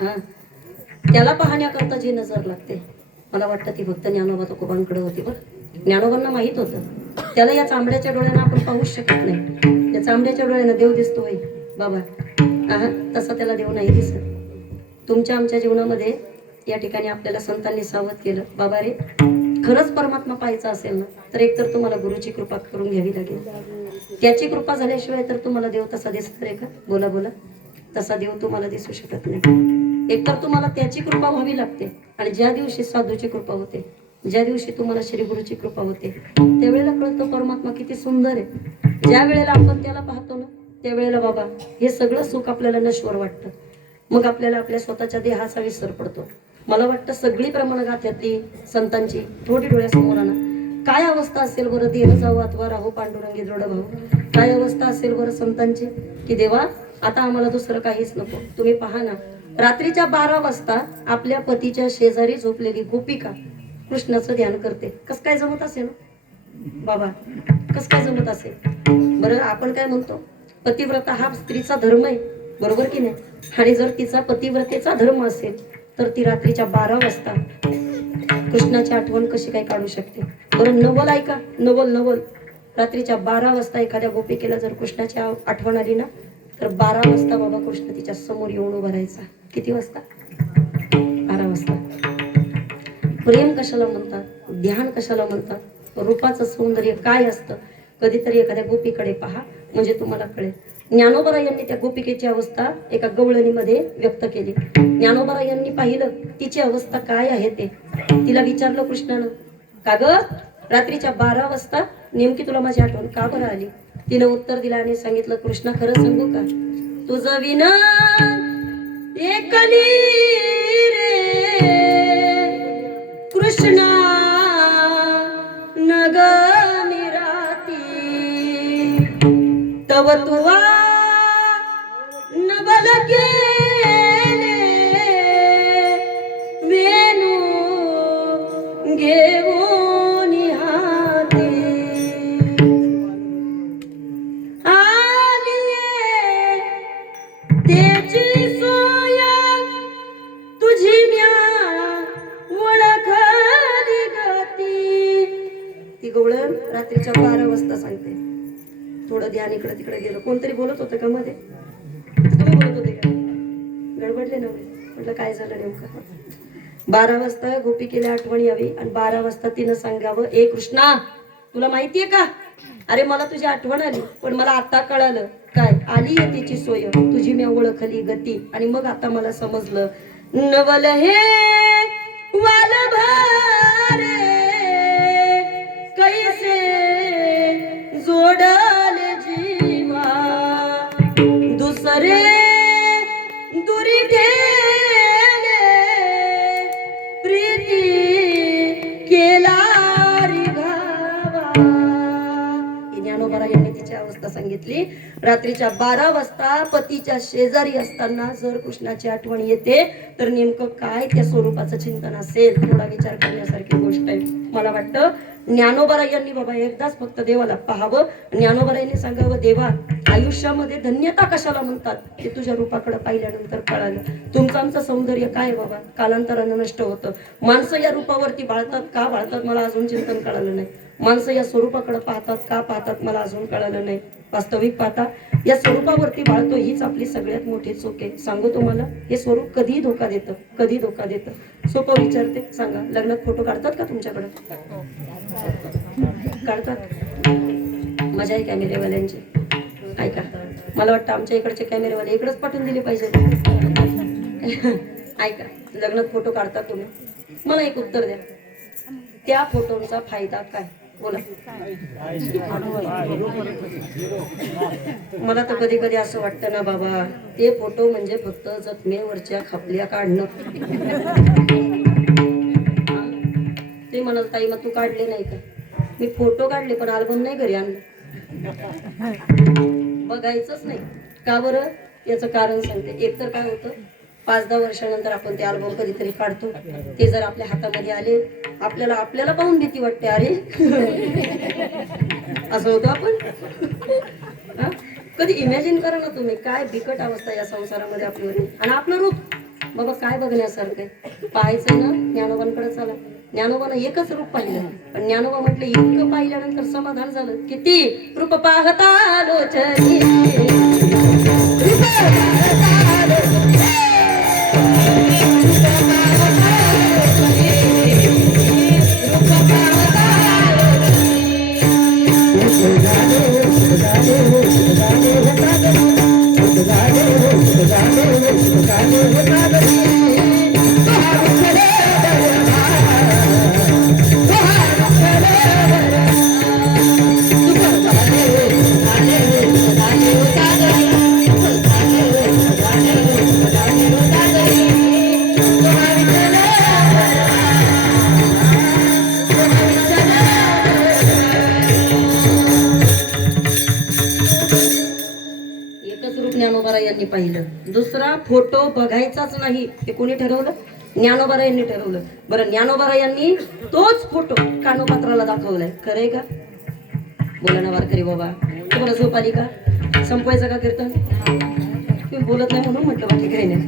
हा, त्याला पाहण्याकरता जी नजर लागते, मला वाटतं ती फक्त ज्ञानोबा तुकोबांकडे होती. बरं, ज्ञानोबांना माहित होतं त्याला या चांबड्याच्या डोळ्यानं आपण पाहूच शकत नाही. या चांबड्याच्या डोळ्यानं देव दिसतोय बाबा, तसा त्याला देव नाही दिसत. तुमच्या आमच्या जीवनामध्ये या ठिकाणी आपल्याला संतांनी सावध केलं, बाबा रे खरंच परमात्मा पाहायचा असेल ना, तर एकतर तुम्हाला गुरुची कृपा करून घ्यावी लागेल. त्याची कृपा झाल्याशिवाय तर तुम्हाला देव तसा दिसणार आहे का, बोला बोला. तसा देव तुम्हाला दिसू शकत नाही. एकतर तुम्हाला त्याची कृपा व्हावी लागते, आणि ज्या दिवशी साधूची कृपा होते, ज्या दिवशी तुम्हाला श्री गुरुची कृपा होते, त्यावेळेला कळतो परमात्मा किती सुंदर आहे. ज्या वेळेला आपण त्याला पाहतो ना, त्यावेळेला बाबा हे सगळं सुख आपल्याला नश्वर वाटतं. मग आपल्याला आपल्या स्वतःच्या देहाचा विसर पडतो. मला वाटतं सगळी प्रमाणगाथ्यातली संतांची थोडी डोळ्यासमोर आणा. काय अवस्था असेल बरं, देह जाऊ अथवा राहू पांडुरंगी दृढ भाऊ. काय अवस्था असेल बरं संतांची, की देवा आता आम्हाला दुसरं काहीच नको. तुम्ही पहा ना, रात्रीच्या 12 वाजता आपल्या पतीच्या शेजारी झोपलेली गोपिका कृष्णाचं ध्यान करते. कस काय जमत असेल बाबा, कस काय जमत असेल बरं. आपण काय म्हणतो, पतिव्रता हा स्त्रीचा धर्म आहे, बरोबर की नाही. आणि जर तिचा पतिव्रतेचा धर्म असेल तर ती रात्रीच्या 12 वाजता कृष्णाची आठवण कशी काय काढू शकते बरं. नवल ऐका, नवल नवल. रात्रीच्या 12 वाजता एखाद्या गोपिकेला जर कृष्णाची आठवण आली ना, तर 12 वाजता बाबा कृष्ण तिच्या समोर येऊन उभा राहायचा. किती वाजता, 12 वाजता. प्रेम कशाला म्हणतात, ध्यान कशाला म्हणतात, रूपाचं सौंदर्य काय असतं, कधीतरी एखाद्या गोपीकडे पहा, म्हणजे तुम्हाला कळेल. ज्ञानोबा यांनी त्या गोपिकेची अवस्था एका गवळणीमध्ये व्यक्त केली. ज्ञानोबा यांनी पाहिलं तिची अवस्था काय आहे ते. तिला विचारलं कृष्णानं, का ग रात्रीच्या 12 वाजता नेमकी तुला माझी आठवण का बरं आली. तिनं उत्तर दिलं आणि सांगितलं, कृष्णा खरं सांगू का, तुझं विना एकली रे कृष्णा नग निराती तव तुवा नबल गेले वेणू घेऊन हाती आलिये त्याची सोय तुझी म्या ओळखली गती. ती गवळण रात्रीच्या 12 वाजता सांगते. थोडं ध्यान इकडे तिकडे गेलं. कोणतरी बोलत होतं का मध्ये, तुम्ही बोलत होते का, गडबडले नव्हे. म्हटलं काय झालं नेमकं. 12 वाजता गोपिकेला आठवण यावी आणि 12 वाजता तिनं सांगावं, ए कृष्णा तुला माहितीये का, अरे मला तुझी आठवण आली, पण मला आता कळालं काय, आली आहे तिची सोय तुझी मी ओळखली गती. आणि मग आता मला समजलं, नवल हे वाल भारे कैसे जोडले जीवा दुसरे दुरी ठेले प्रीती केला रिघावा. ज्ञानोबा यांनी तिची अवस्था सांगितली. रात्रीच्या 12 वाजता पतीच्या शेजारी असताना जर कृष्णाची आठवण येते तर नेमकं काय त्या स्वरूपाचं चिंतन असेल, थोडा विचार करण्यासारखी गोष्ट आहे. मला वाटतं ज्ञानोबा यांनी बाबा एकदाच फक्त देवाला पाहावं. ज्ञानोबा यांनी सांगावं, देवा आयुष्यामध्ये धन्यता कशाला म्हणतात ते तुझ्या रूपाकडे पाहिल्यानंतर कळालं. तुमचं आमचं सौंदर्य काय बाबा कालांतरानं नष्ट होतं. माणसं या रूपावरती बाळतात का बाळतात मला अजून चिंतन कळालं नाही. माणसं या स्वरूपाकडे पाहतात का पाहतात मला अजून कळालं नाही. वास्तविक पाहता या स्वरूपावरती बाळतो हीच आपली सगळ्यात मोठी चूक आहे. सांगू तुम्हाला, हे स्वरूप कधी धोका देतं, कधी धोका देतं. सोपं विचारते, सांगा लग्नात फोटो काढतात का तुमच्याकडे, काढतात. मजा आहे कॅमेरेवाल्यांची. ऐका, मला वाटतं आमच्या इकडचे कॅमेरेवाले इकडेच पाठवून दिले पाहिजे. ऐका, लग्नात फोटो काढतात तुम्ही, मला एक उत्तर द्या, त्या फोटोंचा फायदा काय. बोला. मला तर कधी कधी असं वाटतं ना बाबा, ते फोटो म्हणजे फक्त जखमेवरच्या खपल्या काढणं. ते म्हणाल ताई मग तू काढले नाही का? मी फोटो काढले पण अल्बम नाही घरी आणलं, बघायचंच नाही. का बरं? याचं कारण सांगते. एकतर काय होतं, 5-10 वर्षानंतर आपण ते अल्बम कधीतरी काढतो, ते जर आपल्या हातामध्ये आले, आपल्याला पाहून भीती वाटते. अरे असं होतं आपण. हा? कधी इमॅजिन करा ना तुम्ही, काय बिकट अवस्था या संसारामध्ये आपली होती. आणि आपलं रूप बाबा काय बघण्यासारखं आहे. पाहायचं ना, ज्ञानोबांकडे चला. ज्ञानोबानं एकच रूप पाहिलं, पण ज्ञानोबा म्हटले इतकं पाहिल्यानंतर समाधान झालं. किती रूप पाहता लोचनी, रूप पाहता लोचनी, ज्ञानोबा यांनी पाहिलं. दुसरा फोटो बघायचाच नाही, हे कोणी ठरवलं? ज्ञानोबा यांनी ठरवलं. बरं, ज्ञानोबा यांनी तोच फोटो कानोपात्राला दाखवलाय. खरंय का? बोला ना वारकरी बाबा, तुम्हाला झोप आली का? संपवायचं का कीर्तन? तुम्ही बोलत नाही म्हणून म्हटलं, बाकी काही नाही.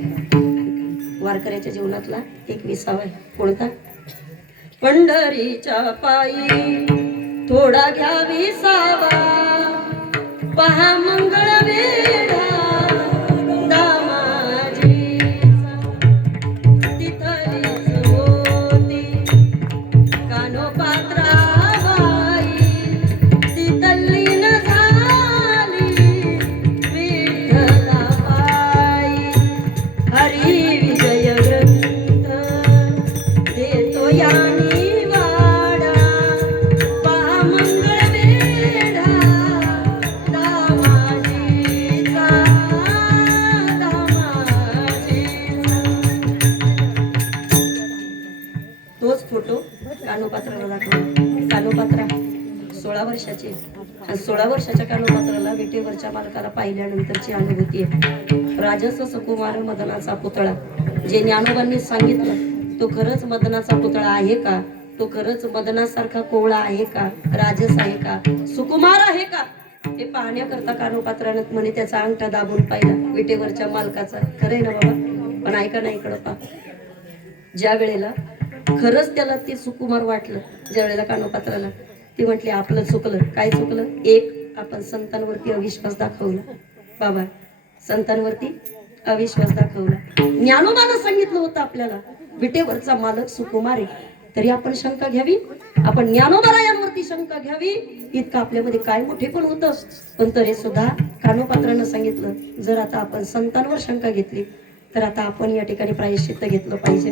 वारकऱ्याच्या जीवनातला एक विसावा आहे. कोणता? पंढरीच्या पायी थोडा घ्या विसावा, पहा मंगळ वेढा दामाजीचा, तिथलीच होती कानोपात्राबाई, ती तल्लीन झाली विठ्ठलाबाई. हरी विजय ग्रंथ देतो यानी वाडा, पहा मंगळ वेढा दामाजीचा, दामाजीचा. तोच फोटो कानोपात्राला दाखवला. कानोपात्रा 16 वर्षाची, आणि 16 वर्षाच्या कानोपात्राला विटेवरच्या मालकाला पाहिल्यानंतरची अनुभूती आहे. राजस सुकुमार मदनाचा पुतळा, जे ज्ञानोबांनी सांगितलं, तो खरंच मदनाचा पुतळा आहे का? तो खरंच मदनासारखा कोवळा आहे का? राजस आहे का? सुकुमार आहे का? हे पाहण्याकरता कानोपात्रानं म्हणे त्याचा अंगठा दाबून पाहिला विटेवरच्या मालकाचा. खरंय ना बाबा? पण ऐका ना, इकडं पहा. ज्या वेळेला खरंच त्याला ते सुकुमार वाटलं, ज्या वेळेला कानोपात्राला, ती म्हटली आपलं चुकलं. काय चुकलं? एक, आपण संतांवरती अविश्वास दाखवला. बाबा, संतांवरती अविश्वास दाखवला. ज्ञानोबानं सांगितलं होतं आपल्याला विटेवरचा मालक सुकुमार आहे, तरी आपण शंका घ्यावी? आपण ज्ञानोबारायांवरती शंका घ्यावी? इतकं आपल्यामध्ये काय मोठे पण होतं. पण तरी सुद्धा कानोपात्रानं सांगितलं, जर आता आपण संतांवर शंका घेतली, तर आता आपण या ठिकाणी प्रायश्चित्त घेतलं पाहिजे.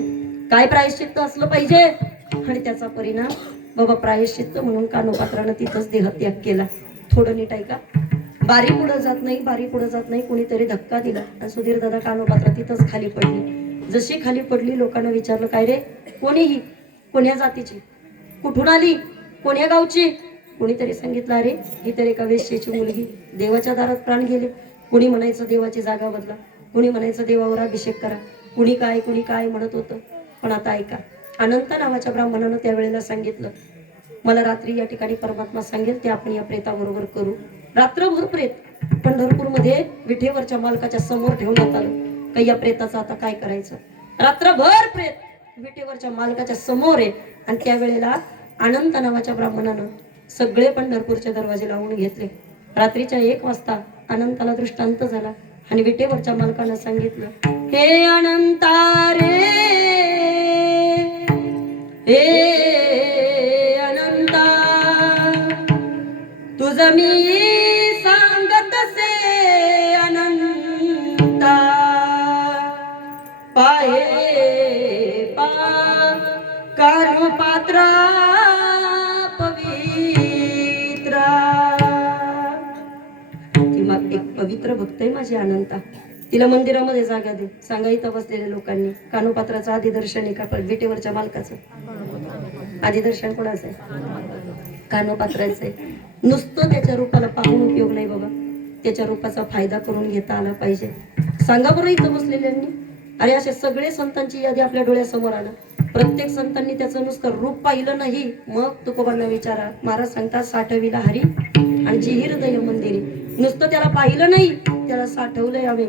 काय प्रायश्चित्त असलं पाहिजे? आणि त्याचा परिणाम बाबा प्रायश्चित्त म्हणून कानोपात्रानं तिथंच देहत्याग केला. थोडं नीट ऐका. बारी पुढे जात नाही, बारी पुढे जात नाही, कोणीतरी धक्का दिला आणि सुधीर दादा कानोपात्रा तिथंच खाली पडली. जशी खाली पडली, लोकांना विचारलं, काय रे? कोणीही, कोण्या जातीची, कुठून आली, कोण्या गावची? कोणीतरी सांगितलं, अरे ही तर एका वेश्येची मुलगी, देवाच्या दारात प्राण गेले. कुणी म्हणायचं देवाची जागा बदला, कुणी म्हणायचं देवावर अभिषेक करा, कुणी काय म्हणत होतं. पण आता ऐका, अनंत नावाच्या ब्राह्मणानं त्यावेळेला सांगितलं, मला रात्री या ठिकाणी परमात्मा सांगेल ते आपण या प्रेताबरोबर करू. रात्रभर प्रेत पंढरपूरमध्ये विठेवरच्या मालकाच्या समोर ठेवण्यात आलं. काही या प्रेताचं आता काय करायचं? रात्रभर प्रेत विटेवरच्या मालकाच्या समोर आहे. आणि त्यावेळेला अनंत नावाच्या ब्राह्मणानं सगळे पंढरपूरचे दरवाजे लावून घेतले. रात्रीच्या 1 वाजता अनंताला दृष्टांत झाला आणि विटेवरच्या मालकानं सांगितलं, हे अनंता रे, हे अनंता, तुझं मी सांगत से अनंता, पाहे पा कानोपात्रा पवित्रा, पवित्र भक्त आहे माझी अनंता, तिला मंदिरामध्ये जागा दे. सांगा इथं बसलेल्या लोकांनी, कानोपात्राचं आदिदर्शन आहे का विटेवरच्या मालकाचं? आदिदर्शन कोणाचं आहे? कानोपात्राचं आहे. नुसतं त्याच्या रूपाला पाहून उपयोग नाही बाबा, त्याच्या रूपाचा फायदा करून घेता आला पाहिजे. सांगा बरं इथं बसलेल्यांनी. अरे असे सगळे संतांची यादी आपल्या डोळ्यासमोर आलं, प्रत्येक संतांनी त्याचं नुसतं रूप पाहिलं नाही. मग तुकोबांना विचारा, महाराज सांगतात साठविला हरी आणि जी हृदय मंदिरी. नुसतं त्याला पाहिलं नाही, त्याला साठवलंय आम्ही.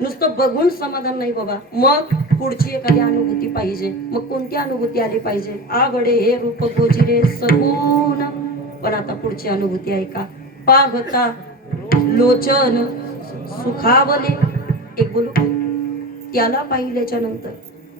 नुसतं बघून समाधान नाही बाबा, मग पुढची एखादी अनुभूती पाहिजे. मग कोणती अनुभूती आली पाहिजे? आवडे हे रूप गोजिरे सगुण. पण आता पुढची अनुभूती आहे का? पाहता लोचन सुखावले. एक बोलू, त्याला पाहिल्याच्या नंतर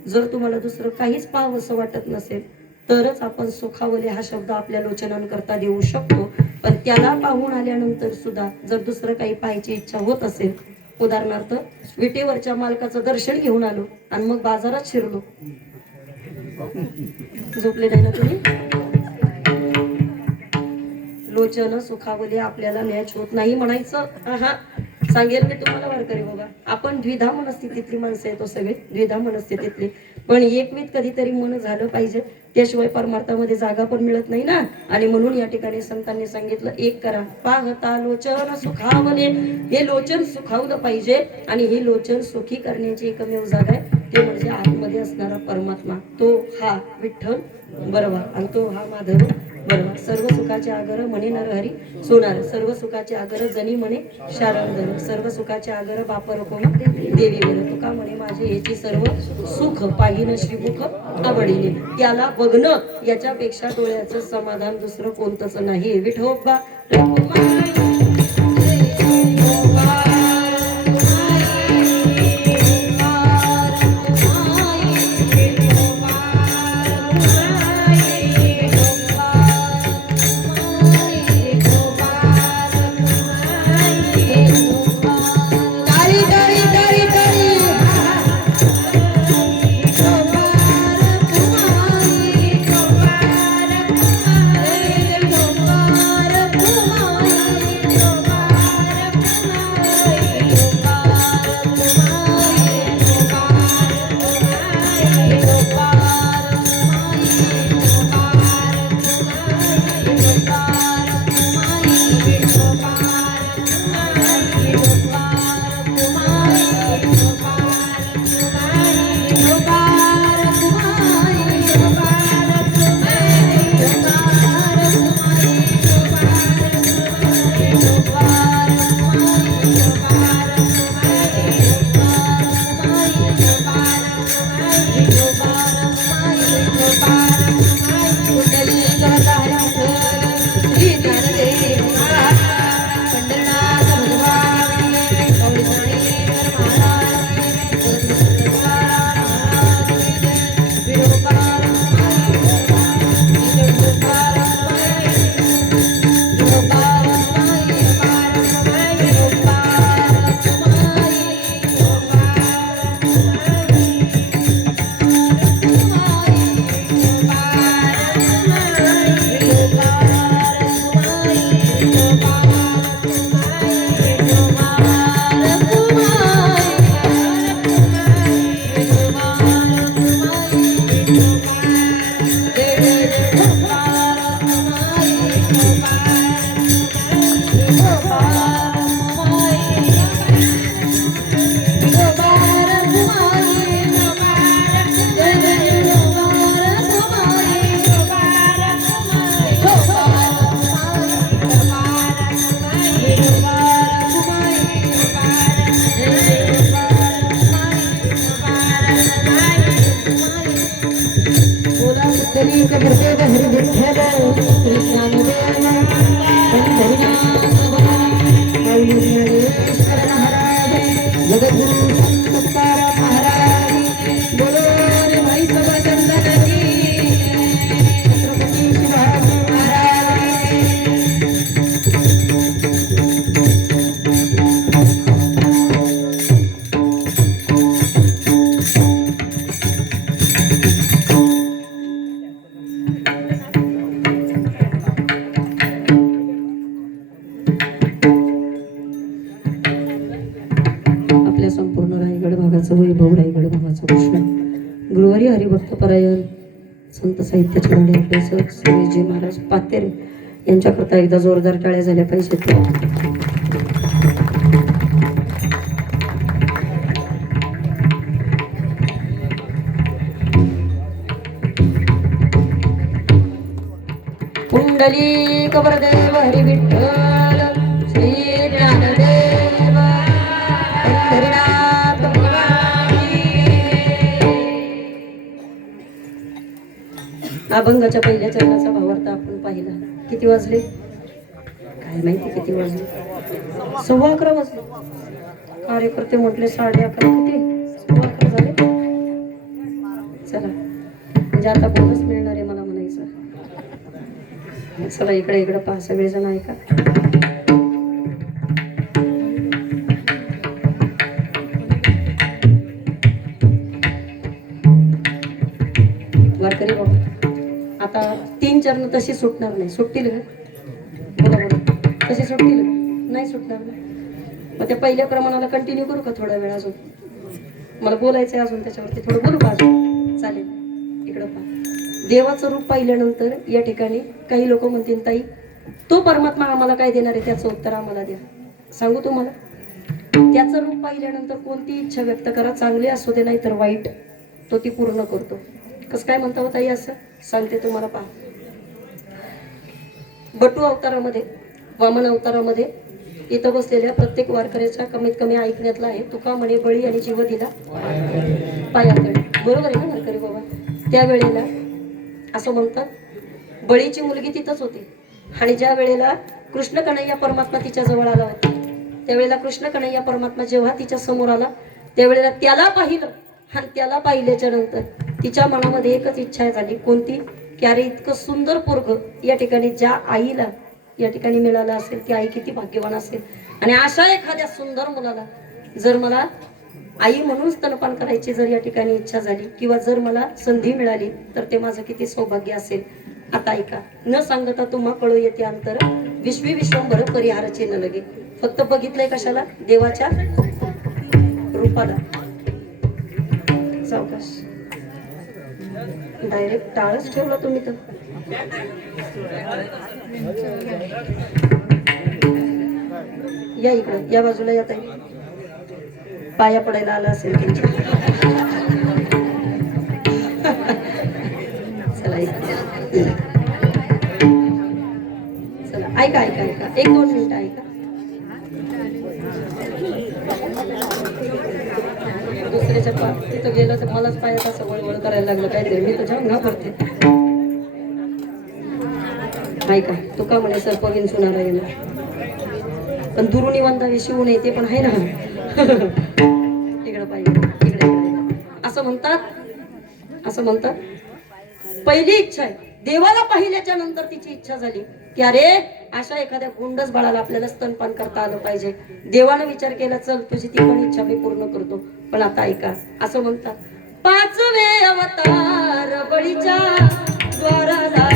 जर तुम्हाला दुसरं काहीच पाहावंसं वाटत नसेल तरच आपण सुखावले हा शब्द आपल्या लोचनांकरता देऊ शकतो. पण त्याला पाहून आल्यानंतर सुद्धा जर दुसरं काही पाहायची इच्छा होत असेल, उदाहरणार्थ विटेवरच्या मालकाचं दर्शन घेऊन आलो आणि मग बाजारात शिरलो, झोपले नाही ना तुम्ही? लोचन सुखावले आपल्याला मॅच होत नाही म्हणायचं. सांगेल मी तुम्हाला वारकरी बाबा, आपण द्विधा मनस्थितीतली माणसं येतो, सगळे द्विधा मनस्थितीतली. पण एकविध कधीतरी मन झालं पाहिजे, त्याशिवाय परमार्थामध्ये जागा पण मिळत नाही ना. आणि म्हणून या ठिकाणी संतांनी सांगितलं, एक करा पाहता लोचन सुखावले. हे लोचन सुखावलं पाहिजे आणि हे लोचन सुखी करण्याची एकमेव जागा आहे, ते म्हणजे आतमध्ये असणारा परमात्मा, तो हा विठ्ठल बरोबर, आणि तो हा माधव बरोबर. सर्व सुखाचे आगर म्हणे नरहरी सोनार, सर्व सुखाचे आगर जनी म्हणे शारंदर, सर्व सुखाचे आगर बापर कोण देवी बर. तुका म्हणे माझे याची सर्व सुख पाहिन श्रीमुख आवडीने. त्याला बघणं याच्यापेक्षा डोळ्याचं समाधान दुसरं कोणतंच नाही. विठोबा अभ्यासक श्रीजी महाराज पातेरे यांच्याकरता एकदा जोरदार टाळ्या झाल्या पाहिजेत. पुंडलिक वरदेव हरी विठ्ठल श्री ज्ञानदेव हरिनाथ अभंगाच्या पहिल्या चरणाचा भावार्थ आपण पाहिला. किती वाजले काय माहिती, किती वाजले? 11:15 वाजले. कार्यकर्ते म्हटले 11:30 किती 11:15 झाले. चला म्हणजे आता बोनस मिळणार आहे मला म्हणायचं. चला इकडे इकडे पहा सगळेजण ऐका. वारकरी बाबा आता 3 चरण तशी सुटणार नाही. सुटतील का? बोला बोला. तशी सुटतील नाही? सुटणार नाही. मग त्या पहिल्या प्रमाणाला कंटिन्यू करू का थोडा वेळ अजून? मला बोलायचंय अजून त्याच्यावरती थोडं बोलू का अजून? चालेल. इकडं पहा. देवाचं रूप पाहिल्यानंतर या ठिकाणी काही लोक म्हणतील ताई तो परमात्मा आम्हाला काय देणार आहे त्याचं उत्तर आम्हाला द्या. सांगू तुम्हाला, त्याचं रूप पाहिल्यानंतर कोणती इच्छा व्यक्त करा, चांगली असू दे नाही तर वाईट, तो ती पूर्ण करतो. कसं काय म्हणता होता असं सांगते तुम्हाला. पहा बटू अवतारामध्ये वामन अवतारामध्ये इथं बसलेल्या प्रत्येक वारकऱ्याच्या कमीत कमी ऐकण्यातला आहे. तुका म्हणे बळी आणि जीव दिला पायाकडे. बरोबर आहे ना वारकरी बाबा? त्यावेळेला असं म्हणतात बळीची मुलगी तिथंच होती आणि ज्या वेळेला कृष्ण कन्हैया परमात्मा तिच्या जवळ आला होता त्यावेळेला कृष्ण कन्हैया परमात्मा जेव्हा तिच्या समोर आला त्यावेळेला त्याला पाहिलं आणि त्याला पाहिल्याच्या नंतर तिच्या मनामध्ये एकच इच्छा झाली. कोणती? की अरे इतकं सुंदर पोरग या ठिकाणी ज्या आईला या ठिकाणी मिळालं असेल ती आई किती भाग्यवान असेल. आणि अशा एखाद्या सुंदर मुलाला जर मला आई म्हणून स्तनपान करायची जर या ठिकाणी इच्छा झाली किंवा जर मला संधी मिळाली तर ते माझं किती सौभाग्य असेल. आता ऐका. न सांगता तुम्हा कळू येते अंतर विश्वी विश्वंभर परिहाराचे न लगे. फक्त बघितलंय कशाला? देवाच्या रूपाला. सावकाश डायरेक्ट टाळच ठेवला तुम्ही तर. या इकडे या बाजूला या ताई. पाया पडायला आला असेल तुमच्या. चला चला ऐका ऐका ऐका 1-2 मिनिटं ऐका. दुसऱ्याच्या तिथं गेलं तर मलाच पायात असं वळवळ करायला लागलं काहीतरी. मी तर जाऊन घाबरते. ऐका. तुका म्हणे सर्प विंचून येणार पण दुरुनी वंदावी शिवून येते पण आहे ना. इकडं पाहिजे इकडे असं म्हणतात पहिली इच्छा आहे. देवाला पाहिल्याच्या नंतर तिची इच्छा झाली की अरे अशा एखाद्या गुंडच बाळाला आपल्याला स्तनपान करता आलं पाहिजे. देवानं विचार केला चल तुझी ती पण इच्छा मी पूर्ण करतो. पण आता ऐका. असं म्हणतात 5वे अवतार बळीच्या द्वाराला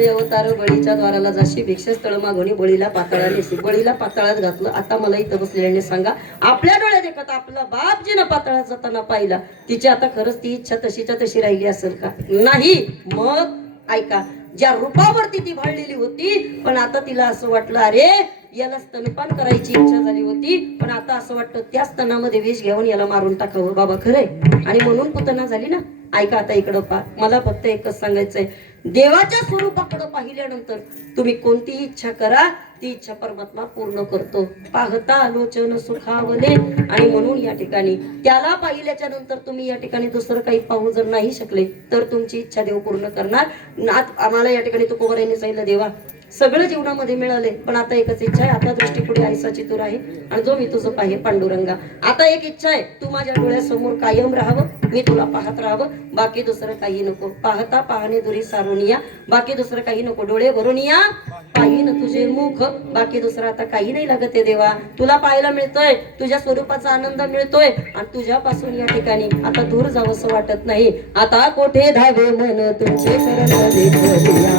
अवतार बळीच्या द्वाराला जशी भिक्षस्थळ मागवणी बळीला पाताळा नेसी. बळीला पाताळात घातलं. आता मला इथं बसलेल्याने सांगा आपल्या डोळ्यात देखत आपला बाप जिनं पाताळात जाताना पाहिला तिची आता खरंच ती इच्छा तशीच्या तशी राहिली असेल का? नाही. मग ऐका. ज्या रूपावरती ती भाळलेली होती पण आता तिला असं वाटलं अरे याला स्तनपान करायची इच्छा झाली होती पण आता असं वाटतं त्या स्तनामध्ये विष घेऊन याला मारून टाकावं. बाबा खरंय. आणि म्हणून पुतना झाली ना. ऐका आता इकडं पहा. मला फक्त एकच सांगायचंय. देवाच्या स्वरूपाकडे पाहिल्यानंतर तुम्ही कोणतीही इच्छा करा ती इच्छा परमात्मा पूर्ण करतो. पाहता आलोचन सुखावले. आणि म्हणून या ठिकाणी त्याला पाहिल्याच्या नंतर तुम्ही या ठिकाणी दुसरं काही पाहू जर नाही शकले तर तुमची इच्छा देव पूर्ण करणार. आम्हाला या ठिकाणी तुकोबारायांनी सांगितलं देवा सगळं जीवनामध्ये मिळाले, पण आता एकच इच्छा आहे, आता दृष्टीपुढे आईसाची तूर आहे आणि जो मी तुझं पाहे पांडुरंगा. आता एक इच्छा आहे, तू माझ्या डोळ्यासमोर कायम राहावं, मी तुला पाहत राहावं, बाकी दुसरं काही नको. पाहता पाहणे दुरी सारून या, बाकी दुसरं काही नको. डोळे भरून या, पाहिन तुझे मुख, बाकी दुसरं आता काही नाही लागत आहे देवा. तुला पाहायला मिळतोय, तुझ्या स्वरूपाचा आनंद मिळतोय आणि तुझ्यापासून या ठिकाणी आता दूर जावंसं वाटत नाही. आता कोठे धावे मन तुझे शरण देखूया.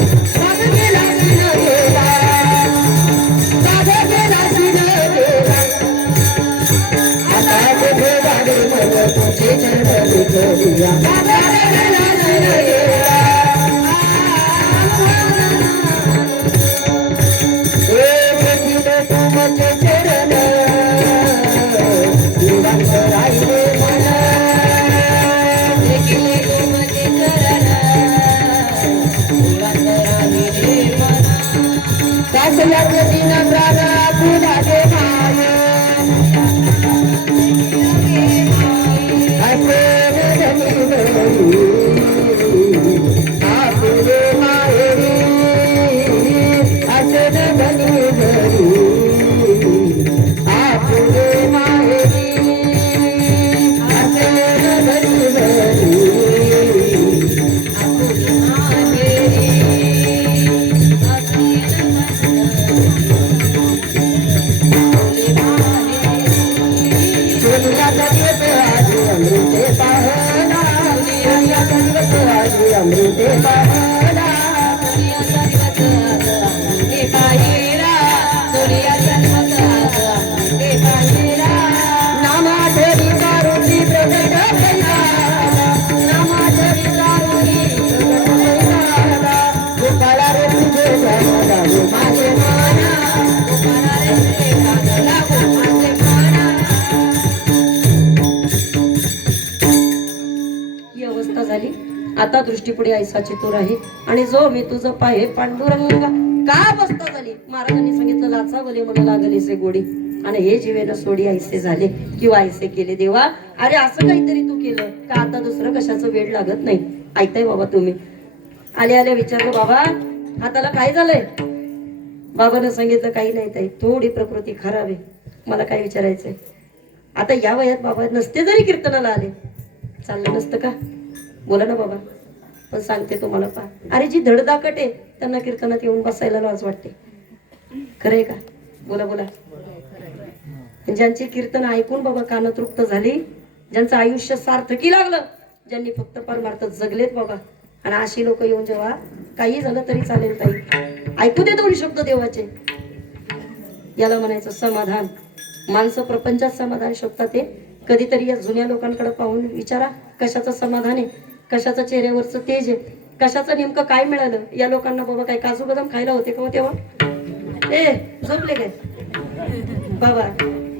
आता दृष्टीपुढे आईसाची तूर आहे आणि जो मी तुझं पाहे पांडुरंगा. का अवस्था झाली? महाराजांनी सांगितलं, लाचावले म्हणू लागलीसे गोडी आणि हे जीवेनं सोडी आईसे झाले किंवा आईसे केले. देवा, अरे असं काहीतरी तू केलं का आता दुसरं कशाचं वेळ लागत नाही. ऐकताय बाबा तुम्ही? आले आले विचारलं, बाबा हाताला काय झालंय? बाबानं सांगितलं, काही नाही ताई, थोडी प्रकृती खराब आहे. मला काय विचारायचंय? आता या वयात बाबा नसते जरी कीर्तनाला आले चाललं नसतं का? बोला ना बाबा. पण सांगते तुम्हाला, पा अरे जी धडधाकट आहे त्यांना कीर्तनात येऊन बसायला लाज वाटते. खरंय का? बोला बोला. ज्यांची कीर्तन ऐकून बाबा कान तृप्त झाली, ज्यांचं आयुष्य सार्थकी लागलं, ज्यांनी फक्त परमार्थ जगलेत बाबा, आणि अशी लोक येऊन जेव्हा काही झालं तरी चालेल ताई, ऐकू दे दोन शब्द देवाचे, याला म्हणायचं समाधान. माणसं प्रपंचात समाधान शोधतात. ते कधीतरी या जुन्या लोकांकडे पाहून विचारा, कशाचं समाधान आहे, कशाचं चेहऱ्यावरचं तेज आहे, कशाचं नेमकं काय मिळालं. या लोकांना बाबा काय काजू बदाम खायला होते का तेव्हा? झोपले काय बाबा?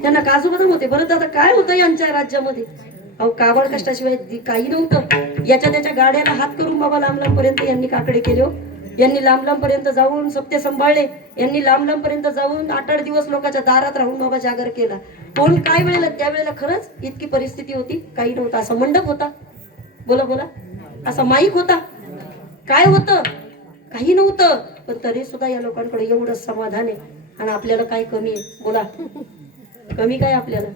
त्यांना काजू बदाम होते. बरं दादा काय होतं यांच्या राज्यामध्ये? अहो काबड कष्टाशिवाय काही नव्हतं. याच्या त्याच्या गाड्याला हात करून बाबा लांब लांब पर्यंत यांनी काकडे केले. यांनी लांब लांब पर्यंत जाऊन सप्ते सांभाळले. यांनी लांब लांब पर्यंत जाऊन 8-8 दिवस लोकांच्या दारात राहून बाबा जागर केला. कोण काय वेळेला त्यावेळेला खरंच इतकी परिस्थिती होती? काही नव्हतं. असा मंडप होता? बोला बोला. असा माईक होता? काय होतं? काही नव्हतं. पण तरी सुद्धा या लोकांकडे एवढं समाधान आहे. आणि आपल्याला काय कमी आहे? बोला. कमी काय आपल्याला?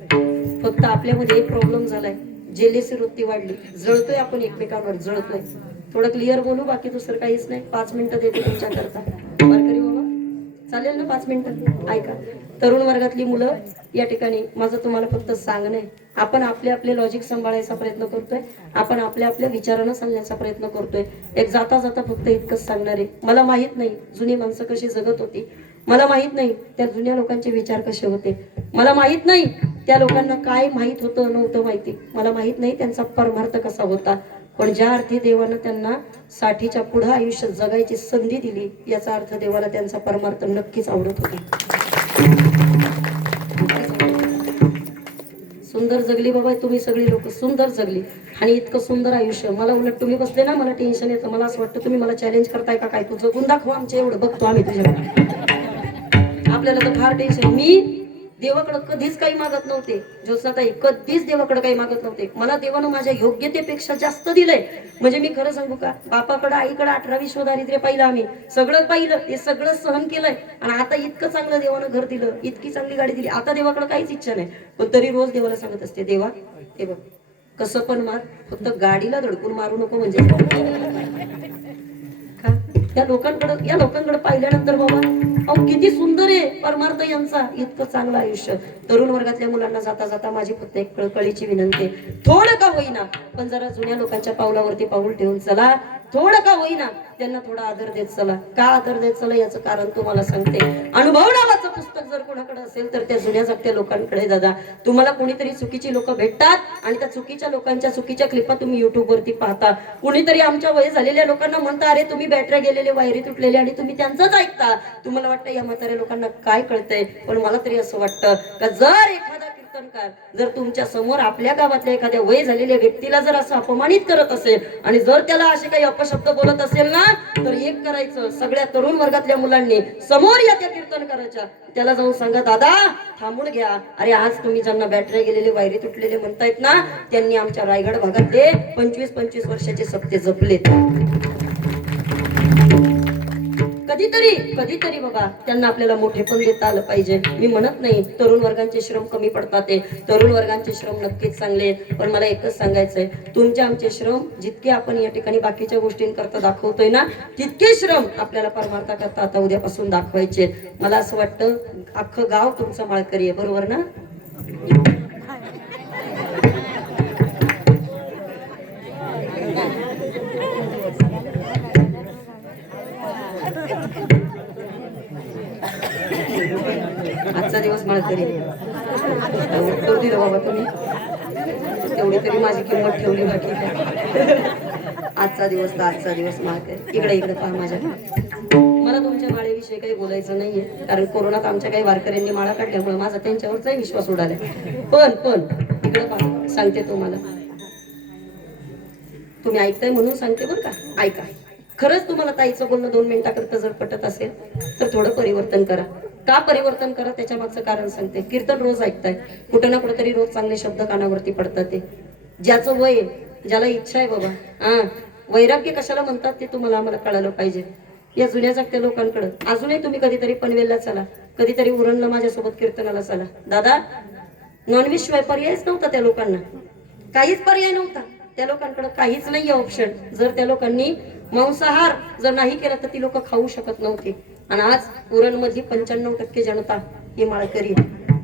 फक्त आपल्यामध्ये एक प्रॉब्लेम झालाय, जेलेसी वृत्ती वाढली. जळतोय आपण एकमेकांवर, जळतोय. थोडं क्लिअर बोलू, बाकी दुसरं काहीच नाही. 5 मिनिटं देते तुमच्या करता. वारकरी बाबा चालेल ना? 5 मिनिटं ऐका. तरुण वर्गातली मुलं या ठिकाणी माझं तुम्हाला फक्त सांगणं आहे, आपण आपले आपले लॉजिक सांभाळायचा प्रयत्न करतोय, आपण आपल्या आपल्या विचारानं सांगण्याचा प्रयत्न करतोय. एक जाता जाता फक्त इतकंच सांगणार आहे, मला माहित नाही जुनी माणसं कशी जगत होती, मला माहित नाही त्या जुन्या लोकांचे विचार कसे होते, मला माहित नाही त्या लोकांना काय माहित होतं नव्हतं माहिती, मला माहित नाही त्यांचा परमार्थ कसा होता. पण ज्या अर्थी देवानं त्यांना 60च्या पुढे आयुष्य जगायची संधी दिली, याचा अर्थ देवाला त्यांचा परमार्थ नक्कीच आवडत होता. सुंदर जगली बाबा तुम्ही सगळी लोक, सुंदर जगली. आणि इतकं सुंदर आयुष्य, मला उलट तुम्ही बसले ना, मला टेन्शन येतं. मला असं वाटतं तुम्ही मला चॅलेंज करताय का काय, तू जगून दाखव आमच्या, एवढं बघतो आम्ही तुझ्याकडे. आपल्याला तर फार टेन्शन. मी देवाकडे कधीच काही मागत नव्हते. ज्योत्स्नाताई कधीच देवाकडे काही मागत नव्हते. मला देवानं माझ्या योग्यतेपेक्षा जास्त दिलंय. म्हणजे मी खरं सांगू का, बापाकडे आईकडे 18 विश्व दारिद्र्य पाहिलं आम्ही, सगळं पाहिलं, ते सगळं सहन केलंय. आणि आता इतकं चांगलं देवानं घर दिलं, इतकी चांगली गाडी दिली. आता देवाकडे काहीच इच्छा नाही, पण तरी रोज देवाला सांगत असते, देवा हे बघ कसं पण मार, फक्त गाडीला धडकून मारू नको. म्हणजे या लोकांकडे पाहिल्यानंतर बाबा अहो किती सुंदर आहे परमार्थ यांचा, इतकं चांगलं आयुष्य. तरुण वर्गातल्या मुलांना जाता जाता माझी फक्त एक कळकळीची विनंती, थोडं का होईना पण जरा जुन्या लोकांच्या पावलावरती पाऊल ठेवून चला. थोडं का होईना त्यांना थोडा आदर देत चला. का आदर देत चला याचं कारण तुम्हाला सांगते. अनुभव नावाचं पुस्तक जर कोणाकडे असेल तर त्या जुन्या जगत्या लोकांकडे दादा. तुम्हाला कोणीतरी चुकीची लोक भेटतात आणि त्या चुकीच्या लोकांच्या चुकीच्या क्लिपा तुम्ही युट्यूब वरती पाहता. कुणीतरी आमच्या वय झालेल्या लोकांना म्हणता, अरे तुम्ही बॅटऱ्या गेलेले, वायरी तुटलेले, आणि तुम्ही त्यांचंच ऐकता. तुम्हाला वाटतं या म्हाताऱ्या लोकांना काय कळतंय, पण मला तरी असं वाटतं का जर एखादा जर तुमच्या समोर आपल्या गावातल्या एखाद्या वय झालेल्या व्यक्तीला जर असं अपमानित करत असेल आणि जर त्याला असे काही अपशब्द बोलत असेल ना, तर एक करायचं, सगळ्या तरुण वर्गातल्या मुलांनी समोर या त्या कीर्तनकाराच्या, त्याला जाऊन सांगा, दादा थांबून घ्या. अरे आज तुम्ही ज्यांना बॅटरी गेलेले, वायरी तुटलेले म्हणतायत ना, त्यांनी आमच्या रायगड भागातले 25-25 वर्षाचे सप्ते जपलेत. कधीतरी बाबा त्यांना आपल्याला मोठेपण देता आलं पाहिजे. मी म्हणत नाही तरुण वर्गांचे श्रम कमी पडतात, ते तरुण वर्गांचे श्रम नक्कीच चांगले, पण मला एकच सांगायचंय, तुमचे आमचे श्रम जितके आपण या ठिकाणी बाकीच्या गोष्टींकरता दाखवतोय ना, तितके श्रम आपल्याला परमार्थाकरता आता उद्यापासून दाखवायचे. मला असं वाटतं अख्खं गाव तुमचं माळकरी आहे, बरोबर ना? आजचा दिवस माळकरी उत्तर दिलं बाबा तुम्ही, तेवढी तरी माझी किंमत ठेवली. बाकी आजचा दिवस तर आजचा दिवस माळकरी. इकडे पहा माझ्याकडे. मला तुमच्या माळेविषयी काही बोलायचं नाहीये, कारण कोरोनात आमच्या काही वारकऱ्यांनी माळा काढल्यामुळे माझा त्यांच्यावरचाही विश्वास उडालाय. पण इकडे पहा, सांगते तुम्हाला, तुम्ही ऐकताय म्हणून सांगते बरं का, ऐका. खरंच तुम्हाला ताईचं बोलणं 2 मिनिटाकरता जर पटत असेल तर थोडं परिवर्तन करा. का परिवर्तन करा त्याच्या मागचं कारण सांगते. कीर्तन रोज ऐकताय, कुठं ना कुठेतरी रोज चांगले शब्द कानावरती पडतात. ते ज्याचं वय, ज्याला इच्छा आहे बाबा, वैराग्य कशाला म्हणतात ते तुम्हाला आम्हाला कळालं पाहिजे. या जुन्या जागत्या लोकांकडे अजूनही तुम्ही कधीतरी पनवेलला चला, कधीतरी उरणला माझ्यासोबत कीर्तनाला चला. दादा नॉनव्हेज शिवाय पर्यायच नव्हता त्या लोकांना, काहीच पर्याय नव्हता त्या लोकांकडे, काहीच नाही ऑप्शन. जर त्या लोकांनी मांसाहार जर नाही केला तर ती लोक खाऊ शकत नव्हती. आणि आज उरणमधली 95% जनता ही माळकरी.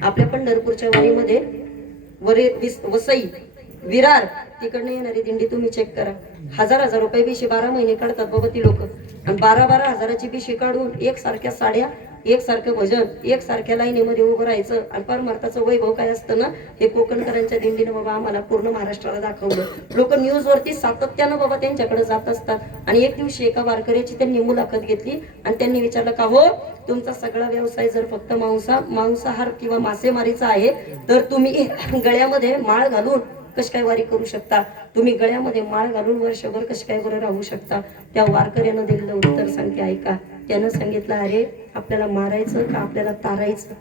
आपल्या पंढरपूरच्या वारीमध्ये वसई, विरार तिकडनं येणारी दिंडी तुम्ही चेक करा. 1000 रुपये बिशी 12 महिने काढतात बाबा ती लोक. आणि 12 हजाराची बिशी काढून एकसारख्या साड्या, एकसारखं भजन, एकसारख्या लाईनीमध्ये उभं राहायचं. आणि परमार्थाचं वैभव काय असतं ना, हे कोकणकरांच्या दिंडीनं बाबा आम्हाला पूर्ण महाराष्ट्राला दाखवलं. लोक न्यूजवरती सातत्यानं बाबा त्यांच्याकडे जात असतात. आणि एक दिवशी एका वारकऱ्याची त्यांनी मुलाखत घेतली आणि त्यांनी विचारलं का हो, तुमचा सगळा व्यवसाय जर फक्त मांसाहार किंवा मासेमारीचा आहे तर तुम्ही गळ्यामध्ये माळ घालून कशी काय वारी करू शकता? तुम्ही गळ्यामध्ये माळ घालून वर्षभर कशी काय बरं राहू शकता? त्या वारकऱ्यानं दिलेलं उत्तर सांगते, ऐका. त्यानं सांगितलं, अरे आपल्याला मारायचं का आपल्याला तारायचं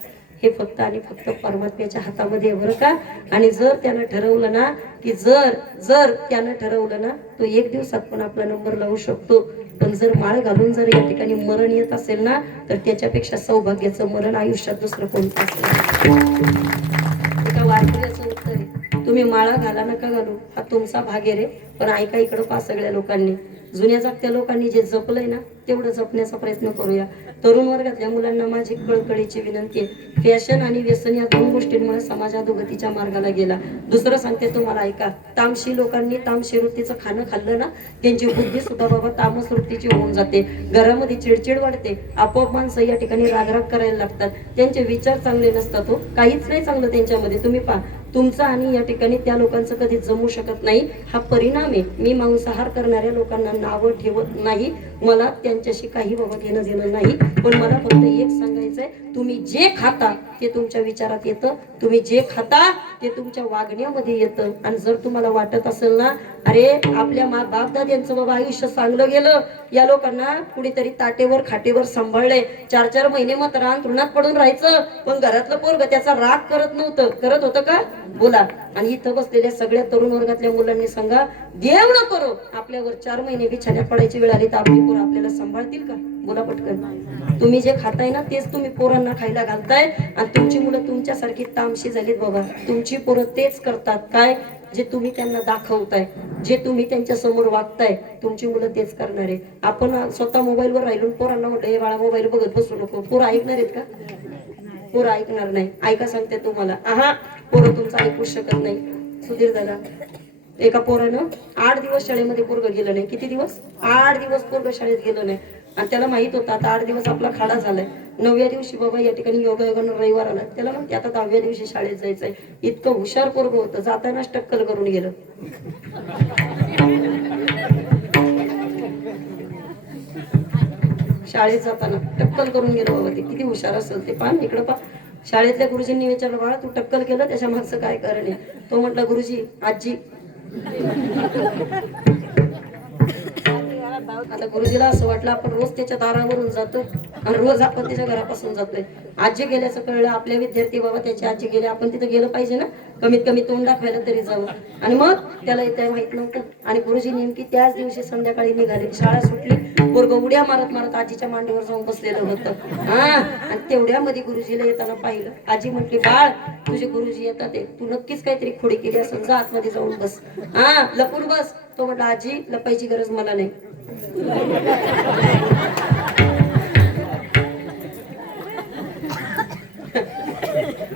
हे फक्त आणि फक्त परमात्म्याच्या हातामध्ये बरं का. आणि जर त्यानं ठरवलं ना, की जर त्यानं ठरवलं ना, तो 1 दिवसात पण आपला नंबर लावू शकतो. पण जर माळ घालून जर या ठिकाणी मरण येत असेल ना, तर त्याच्यापेक्षा सौभाग्याचं मरण आयुष्यात दुसरं कोणतं असेल? एका वारकऱ्याचं उत्तर आहे, तुम्ही माळा घाला नका घालू, हा तुमचा भाग आहे रे. पण ऐका इकडं पहा, सगळ्या लोकांनी, जुन्या जागत्या लोकांनी जे जपलंय ना तेवढं जपण्याचा प्रयत्न करूया. तरुण वर्गातल्या मुलांना माझी कळकळीची विनंती आहे, फॅशन आणि व्यसन या 2 गोष्टींमुळे समाज अधोगतीच्या मार्गाला गेला. दुसरं सांगते तुम्हाला, ऐका. तामशी लोकांनी तामशी वृत्तीचं खाणं खाल्लं ना, त्यांची बुद्धी सुद्धा बाबा तामस वृत्तीची होऊन जाते. घरामध्ये चिडचिड वाढते, आपोआप माणसं या ठिकाणी रागराग करायला लागतात. त्यांचे विचार चांगले नसतात हो, काहीच नाही चांगलं त्यांच्यामध्ये. तुम्ही पहा, तुमचं आणि या ठिकाणी त्या लोकांचं कधी जमू शकत नाही. हा परिणाम आहे. मी मांसाहार करणाऱ्या लोकांना नावं ठेवत नाही, मला त्यांच्याशी काही बाबा घेणं देणं नाही, पण मला फक्त एक सांगायचंय, तुम्ही जे खाता ते तुमच्या विचारात येतं, तुम्ही जे खाता ते तुमच्या वागण्यामध्ये येतं. आणि जर तुम्हाला वाटत असेल ना, अरे आपल्या बापदाद्यांचं बाबा आयुष्य चांगलं गेलं, या लोकांना कुणीतरी ताटेवर खाटेवर सांभाळलंय, 4-4 महिने मग ऋणात पडून राहायचं, पण घरातलं पोरग त्याचा राग करत नव्हतं, करत होतं का? बोला. आणि इथं बसलेल्या सगळ्या तरुण वर्गातल्या मुलांनी सांगा, देव न करो आपल्यावर 4 महिने बिछाण्यात पडायची वेळ आली तर आपली पोरं आपल्याला सांभाळतील का? बोला पटकन. तुम्ही जे खाताय ना तेच तुम्ही पोरांना खायला घालताय, आणि तुमची मुलं तुमच्यासारखी तामशी झालीत बाबा. तुमची पोरं तेच करतात, काय जे तुम्ही त्यांना दाखवताय, जे तुम्ही त्यांच्या समोर वागताय, तुमची मुलं तेच करणार आहे. आपण स्वतः मोबाईलवर राहिलो, पोरांना म्हटलं हे बाळा मोबाईल बघत बसू नको, पोरं ऐकणार आहेत का? पोरं ऐकणार नाही. ऐका सांगते तुम्हाला, पोरं तुमचं ऐकू शकत नाही. सुधीर दादा, एका पोरानं 8 दिवस शाळेमध्ये पोरग गेलं नाही. किती दिवस? 8 दिवस पोरग शाळेत गेलं नाही. आणि त्याला माहित होतं आता 8 दिवस आपला खाडा झालाय. 9व्या दिवशी बाबा या ठिकाणी योगायोगानं रविवार आला, त्याला म्हणते आता 10व्या दिवशी शाळेत जायचंय. इतकं हुशार पोरग होतं, जातानाच टक्कल करून गेलं. शाळेत जाताना टक्कल करून गेलं बाबा. ते किती हुशार असेल ते. पान इकडं पा. शाळेतल्या गुरुजींनी विचारलं, बाळा तू टक्कल केलं त्याच्या मागचं काय कारण आहे? तो म्हटलं, गुरुजी आजी. आता गुरुजीला असं वाटलं आपण रोज त्याच्या दारावरून जातो आणि रोज आपण त्याच्या घरापासून जातोय. आजी गेल्याचं कळलं, आपले विद्यार्थी बाबा त्याची आजी गेले, आपण तिथे गेलं पाहिजे ना, कमीत कमी तोंड दाखवायला तरी जावं. आणि मग त्याला इथे माहित नव्हतं. आणि गुरुजी नेमकी त्याच दिवशी संध्याकाळी निघाले. शाळा सुटली, पोरग उड्या मारत मारत आजीच्या मांडीवर जाऊन बसलेलं होतं. आणि तेवढ्यामध्ये गुरुजीला येताना पाहिलं. आजी म्हटली, बाळ तुझे गुरुजी येतात, तू नक्कीच काहीतरी खोडी केली असेल, जा आतमध्ये जाऊन बस, लपून बस. तो म्हटला, आजी लपायची गरज मला नाही.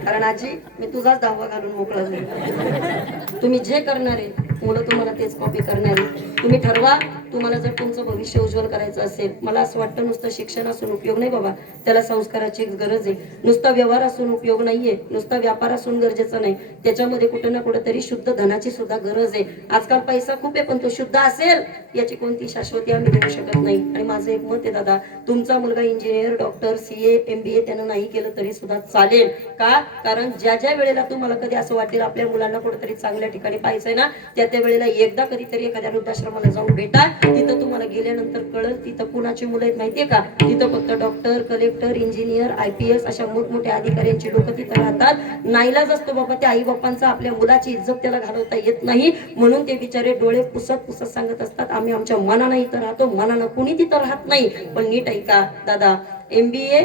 कारण आजी मी तुझाच धावा घालून मोकळा झालो. तुम्ही जे करणार आहे मुलं तुम्हाला तेच कॉपी करणार आहे. तुम्ही ठरवा, तुम्हाला जर तुमचं भविष्य उज्ज्वल करायचं असेल. मला असं वाटतं नुसतं शिक्षण असून उपयोग नाही बाबा, त्याला संस्काराची गरज आहे. नुसता व्यवहार असून उपयोग नाहीये, नुसता व्यापार असून गरजेचं नाही, त्याच्यामध्ये कुठे ना कुठेतरी शुद्ध धनाची सुद्धा गरज आहे. आजकाल पैसा खूप आहे, पण तो शुद्ध असेल याची कोणती शाश्वती आम्ही देऊ शकत नाही. आणि माझं एक मत आहे दादा, तुमचा मुलगा इंजिनियर, डॉक्टर, CA, MBA त्यानं नाही केलं तरी सुद्धा चालेल. का? कारण ज्या ज्या वेळेला तुम्हाला कधी असं वाटेल आपल्या मुलांना कुठेतरी चांगल्या ठिकाणी पाहायचंय ना, त्या त्या वेळेला एकदा कधीतरी एखाद्या वृद्धाश्रमाला जाऊन भेटा. तिथं तुम्हाला गेल्यानंतर कळलं तिथं कुणाची मुलं आहेत माहितीये का? तिथं फक्त डॉक्टर, कलेक्टर, इंजिनियर, IPS अशा मोठमोठ्या अधिकाऱ्यांची लोक तिथं राहतात. नाईलाज असतो बाबा त्या आई बापांचा, आपल्या मुलाची इज्जत त्याला घालवता येत नाही, म्हणून ते बिचारे डोळे पुसत पुसत सांगत असतात, आम्ही आमच्या मनानं इथं राहतो, मनानं कुणी तिथं राहत नाही. पण नीट ऐका दादा, MBA,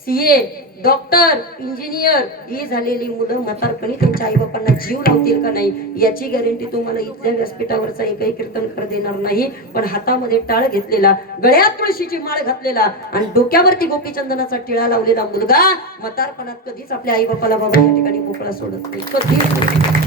CA, डॉक्टर, इंजिनियर ही झालेली मुलं म्हातारपणी त्यांच्या आई बापांना जीव लावतील का नाही याची गॅरंटी तुम्हाला इथल्या व्यासपीठावरचा एकही कीर्तनकर देणार नाही. पण हातामध्ये टाळ घेतलेला, गळ्यात तुळशीची माळ घातलेला आणि डोक्यावरती गोपीचंदनाचा टिळा लावलेला मुलगा म्हातारपणात कधीच आपल्या आई बापाला बाबा या ठिकाणी मोकळा सोडत नाही, कधीच.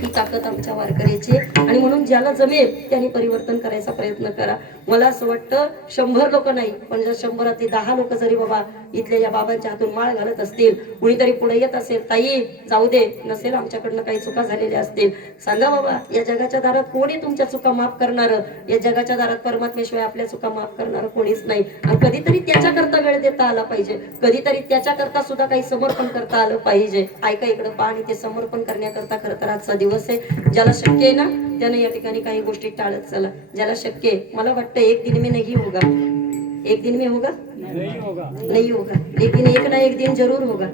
ही ताकद आमच्या वारकऱ्याची. आणि म्हणून ज्याला जमेल त्याने परिवर्तन करायचा प्रयत्न करा. मला असं वाटतं 100 लोक नाही, पण जर 100 10 लोक जरी बाबा इथल्या या बाबांच्या हातून माळ घालत असतील, कुणीतरी पुढे येत असेल, ताई जाऊ दे, नसेल आमच्याकडनं काही चुका झालेल्या असतील, सांगा बाबा. या जगाच्या दारात कोणी तुमच्या चुका माफ करणार? या जगाच्या दारात परमात्मेशिवाय आपल्या चुका माफ करणार कोणीच नाही. आणि कधीतरी त्याच्याकरता वेळ देता आला पाहिजे, कधीतरी त्याच्याकरता सुद्धा काही समर्पण करता आलं पाहिजे. ऐका इकडं पहा. आणि ते समर्पण करण्याकरता खरं तर आजचा दिवस आहे. ज्याला शक्य आहे ना त्याने या ठिकाणी काही गोष्टी टाळत चला. ज्याला शक्य आहे, मला वाटतं एक दिन में नहीं होगा, एक दिन में होगा नहीं होगा, लेकिन एक ना एक दिन जरूर होगा,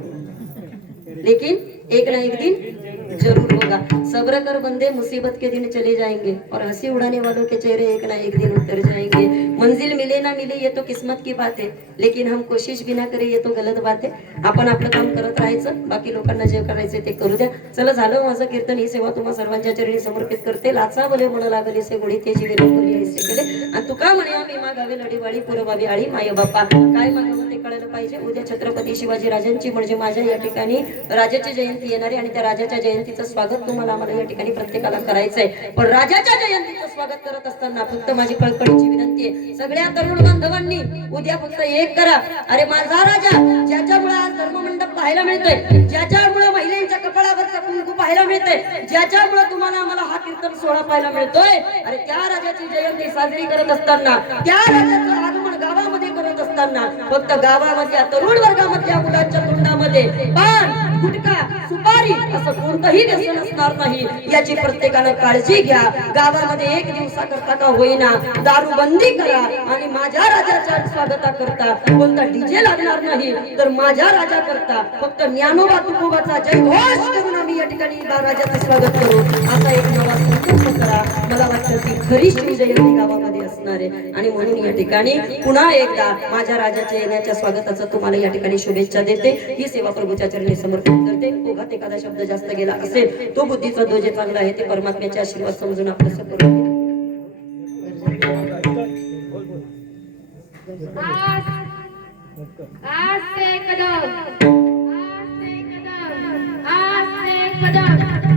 लेकिन एक ना एक दिन जरूर होगा. सब्र कर बंदे, मुसीबत के दिन चले जाएंगे और हंसी उड़ाने वालों के चेहरे एक ना एक दिन उतर जाएंगे. मंजिल मिले ना मिले ये तो किस्मत की बात है, लेकिन हम कोशिश भी ना करे ये तो गलत बात है. आपण आपलं काम करत राहायचं, बाकी लोकांना जे करायचं ते करू द्या. चला झालं माझं कीर्तन. ही सेवा तुम्हा सर्वांच्या चरणी समर्पित करते. लाचा बोले म्हण लागले से गोडी ते जीवे बोली ऐसे केले. आणि तुका म्हणे आम्ही मागावे लढीवाळी पुरवावी आळी माय बापा. काय मागावं ते कळलं पाहिजे. उद्या छत्रपती शिवाजी राजांची म्हणजे माझ्या या ठिकाणी राजाची जयंती येणारी, आणि त्या राजाच्या जयंतीचं स्वागत तुम्हाला आम्हाला या ठिकाणी प्रत्येकाला करायचंय. पण राजाच्या जयंतीचं स्वागत करत असताना फक्त माझी कळकळीची विनंती आहे, सगळ्या तरुण बांधवांनी उद्या फक्त एक करा. अरे माझा राजा, ज्याच्यामुळे आज धर्ममंडप पाहायला मिळतोय, ज्याच्यामुळे महिलांच्या कपाळावरचा कुंकू पाहायला मिळतंय, ज्याच्यामुळे तुम्हाला आम्हाला हा कीर्तन सण सोहळा पाहायला मिळतोय. अरे त्या राजाची जयंती साजरी करत असताना, त्या राजाचं आगमन गावामध्ये करत असताना फक्त गावामध्ये तरुण वर्गामधल्या मुलांच्या तोंडामध्ये पान, गुटखा, सुपारी असं कोणतंही व्यसन असणार नाही याची प्रत्येकानं काळजी घ्या. गावामध्ये एक दिवसाकरता का होईना दारूबंदी करा आणि माझ्या राजाच्या स्वागताकरता कोणता डीजे लागणार नाही, तर माझ्या राजा करता फक्त ज्ञानोबा तुकोबाचा जयघोष करून आम्ही या ठिकाणी राजाचं स्वागत करू असा एक नवा संकल्प करा. मला वाटतं ती खरी शिवजयंती गावामध्ये असणार आहे. आणि म्हणून या ठिकाणी पुन्हा एकदा माझ्या राजाच्या येण्याच्या स्वागताचं तुम्हाला या ठिकाणी शुभेच्छा देते. ही सेवा प्रभूच्या चरणी समर्पित करते. ओघात एखादा शब्द जास्त गेला असेल तो बुद्धीचा जो जे चांगला आहे ते परमात्म्याचे आशीर्वाद समजून आपलं करू.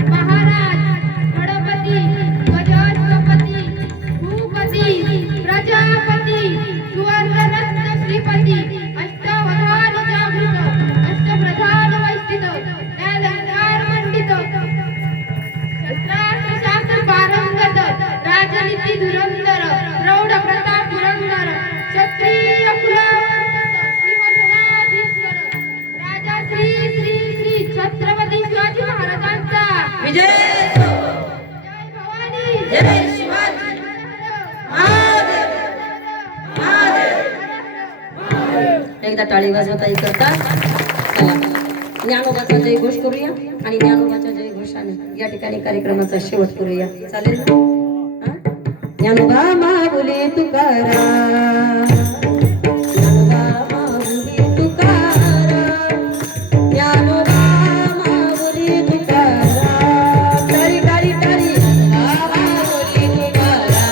महाराज गणपती गजपती भूपती प्रजापती सुवर्णरत्न श्रीपती अष्टवधान जागृत अष्टप्रधान वैस्थित न्यायालंकार मंडित शस्त्रास्त्र शास्त्र पारंगत राजनीती धुरंधर प्रौढ प्रताप पुरंदर क्षत्रिय कुलावंत श्रीवर्धनाधीश्वर राजा श्री श्री श्री छत्रपती शिवाजी महाराजांचा विजय. जय भवानी जय शिवाजी महादेव महादेव. एकदा टाळी वाजवता करता. ज्ञानोबाचा जय घोष करूया आणि ज्ञानोबाच्या जय घोषाने या ठिकाणी कार्यक्रमाचा शेवट करूया. चालेल ना? ज्ञानोबा माऊली तुकाराम, ज्ञानोबा माऊली तुकाराम, ज्ञानोबा माऊली तुकाराम. टाळी टाळी टाळी. माऊली तुकाराम,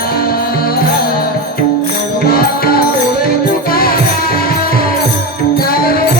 ज्ञानोबा माऊली तुकाराम, ज्ञानोबा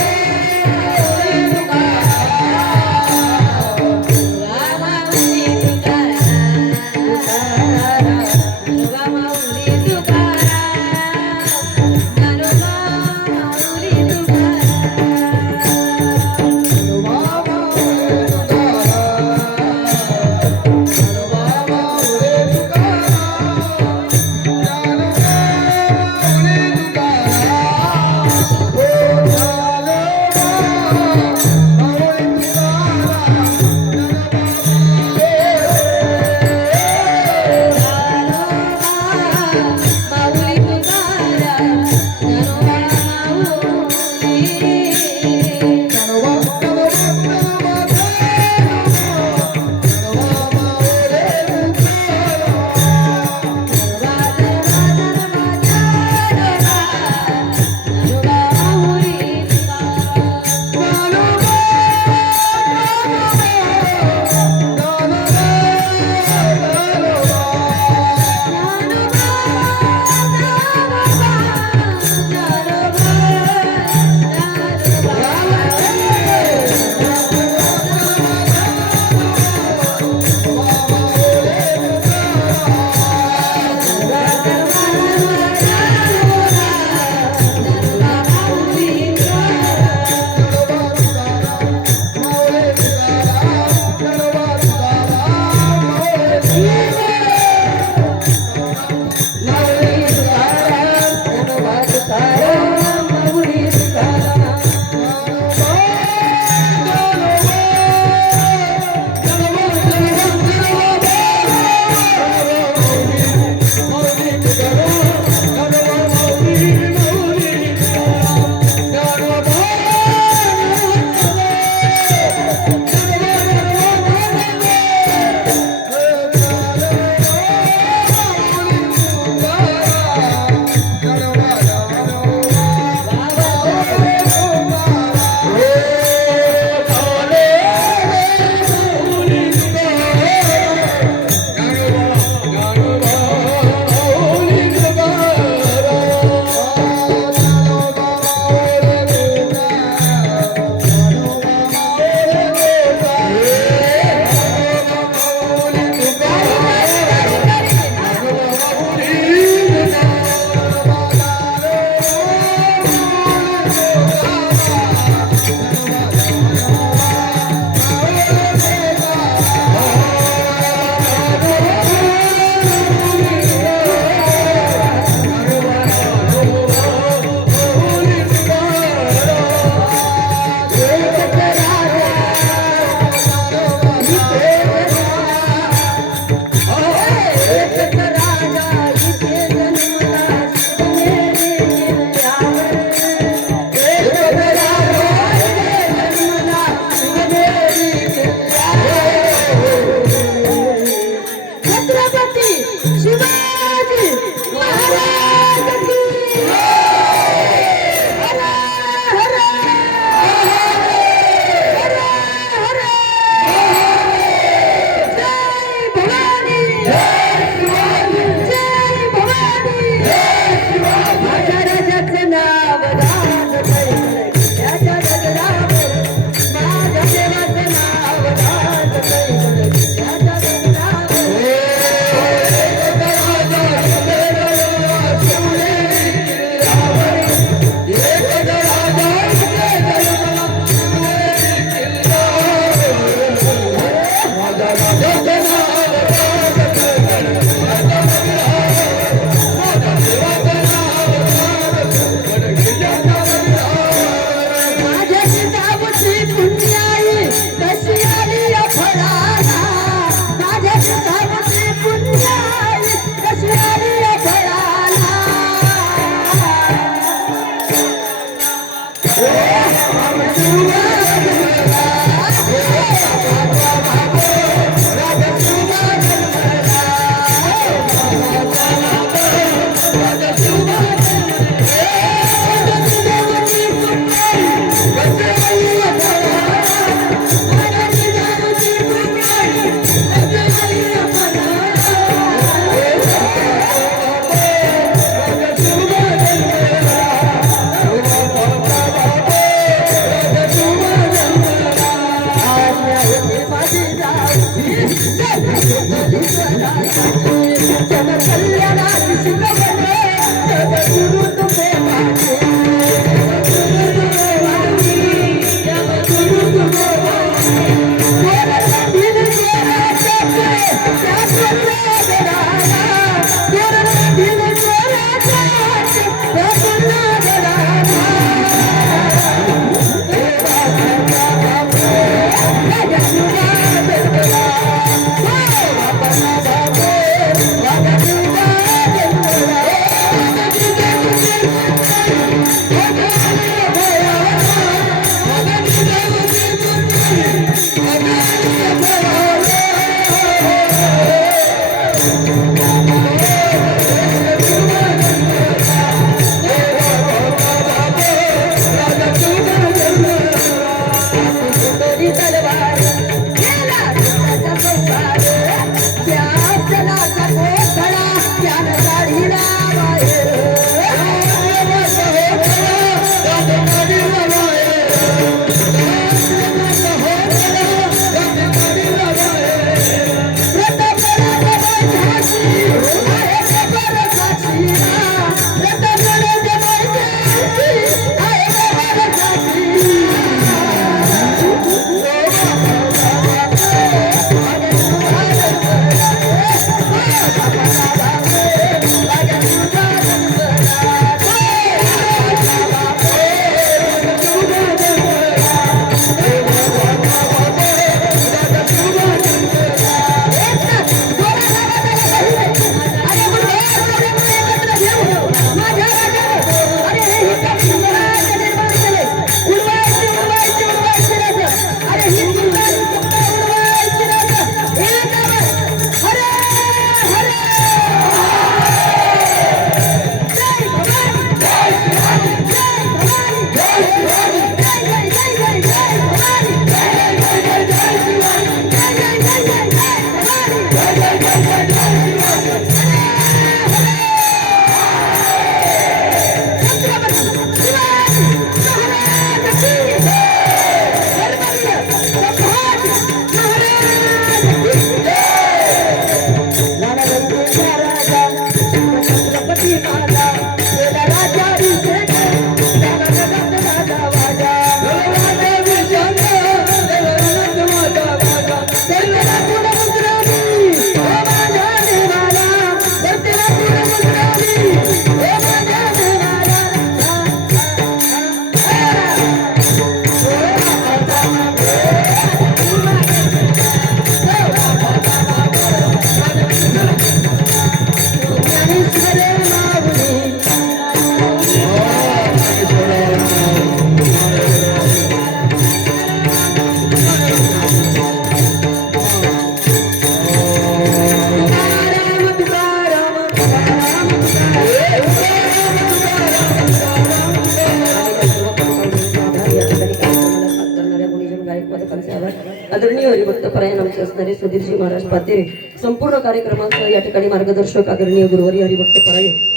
आदरणीय हरिभक्त परायण आमचे असणारे सुधीरजी महाराज पातेरे संपूर्ण कार्यक्रमाचं या ठिकाणी मार्गदर्शक आदरणीय गुरुवारी हरिभक्त परायण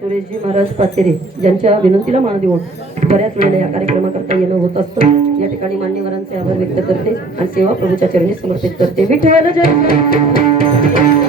सुरेशजी महाराज पातेरे ज्यांच्या विनंतीला मान देऊन बऱ्याच वेळेला या कार्यक्रमाकरता येणं होत असतं. या ठिकाणी मान्यवरांचे आभार व्यक्त करते आणि सेवा प्रभूच्या चरणी समर्पित करते. विठ्ठल जय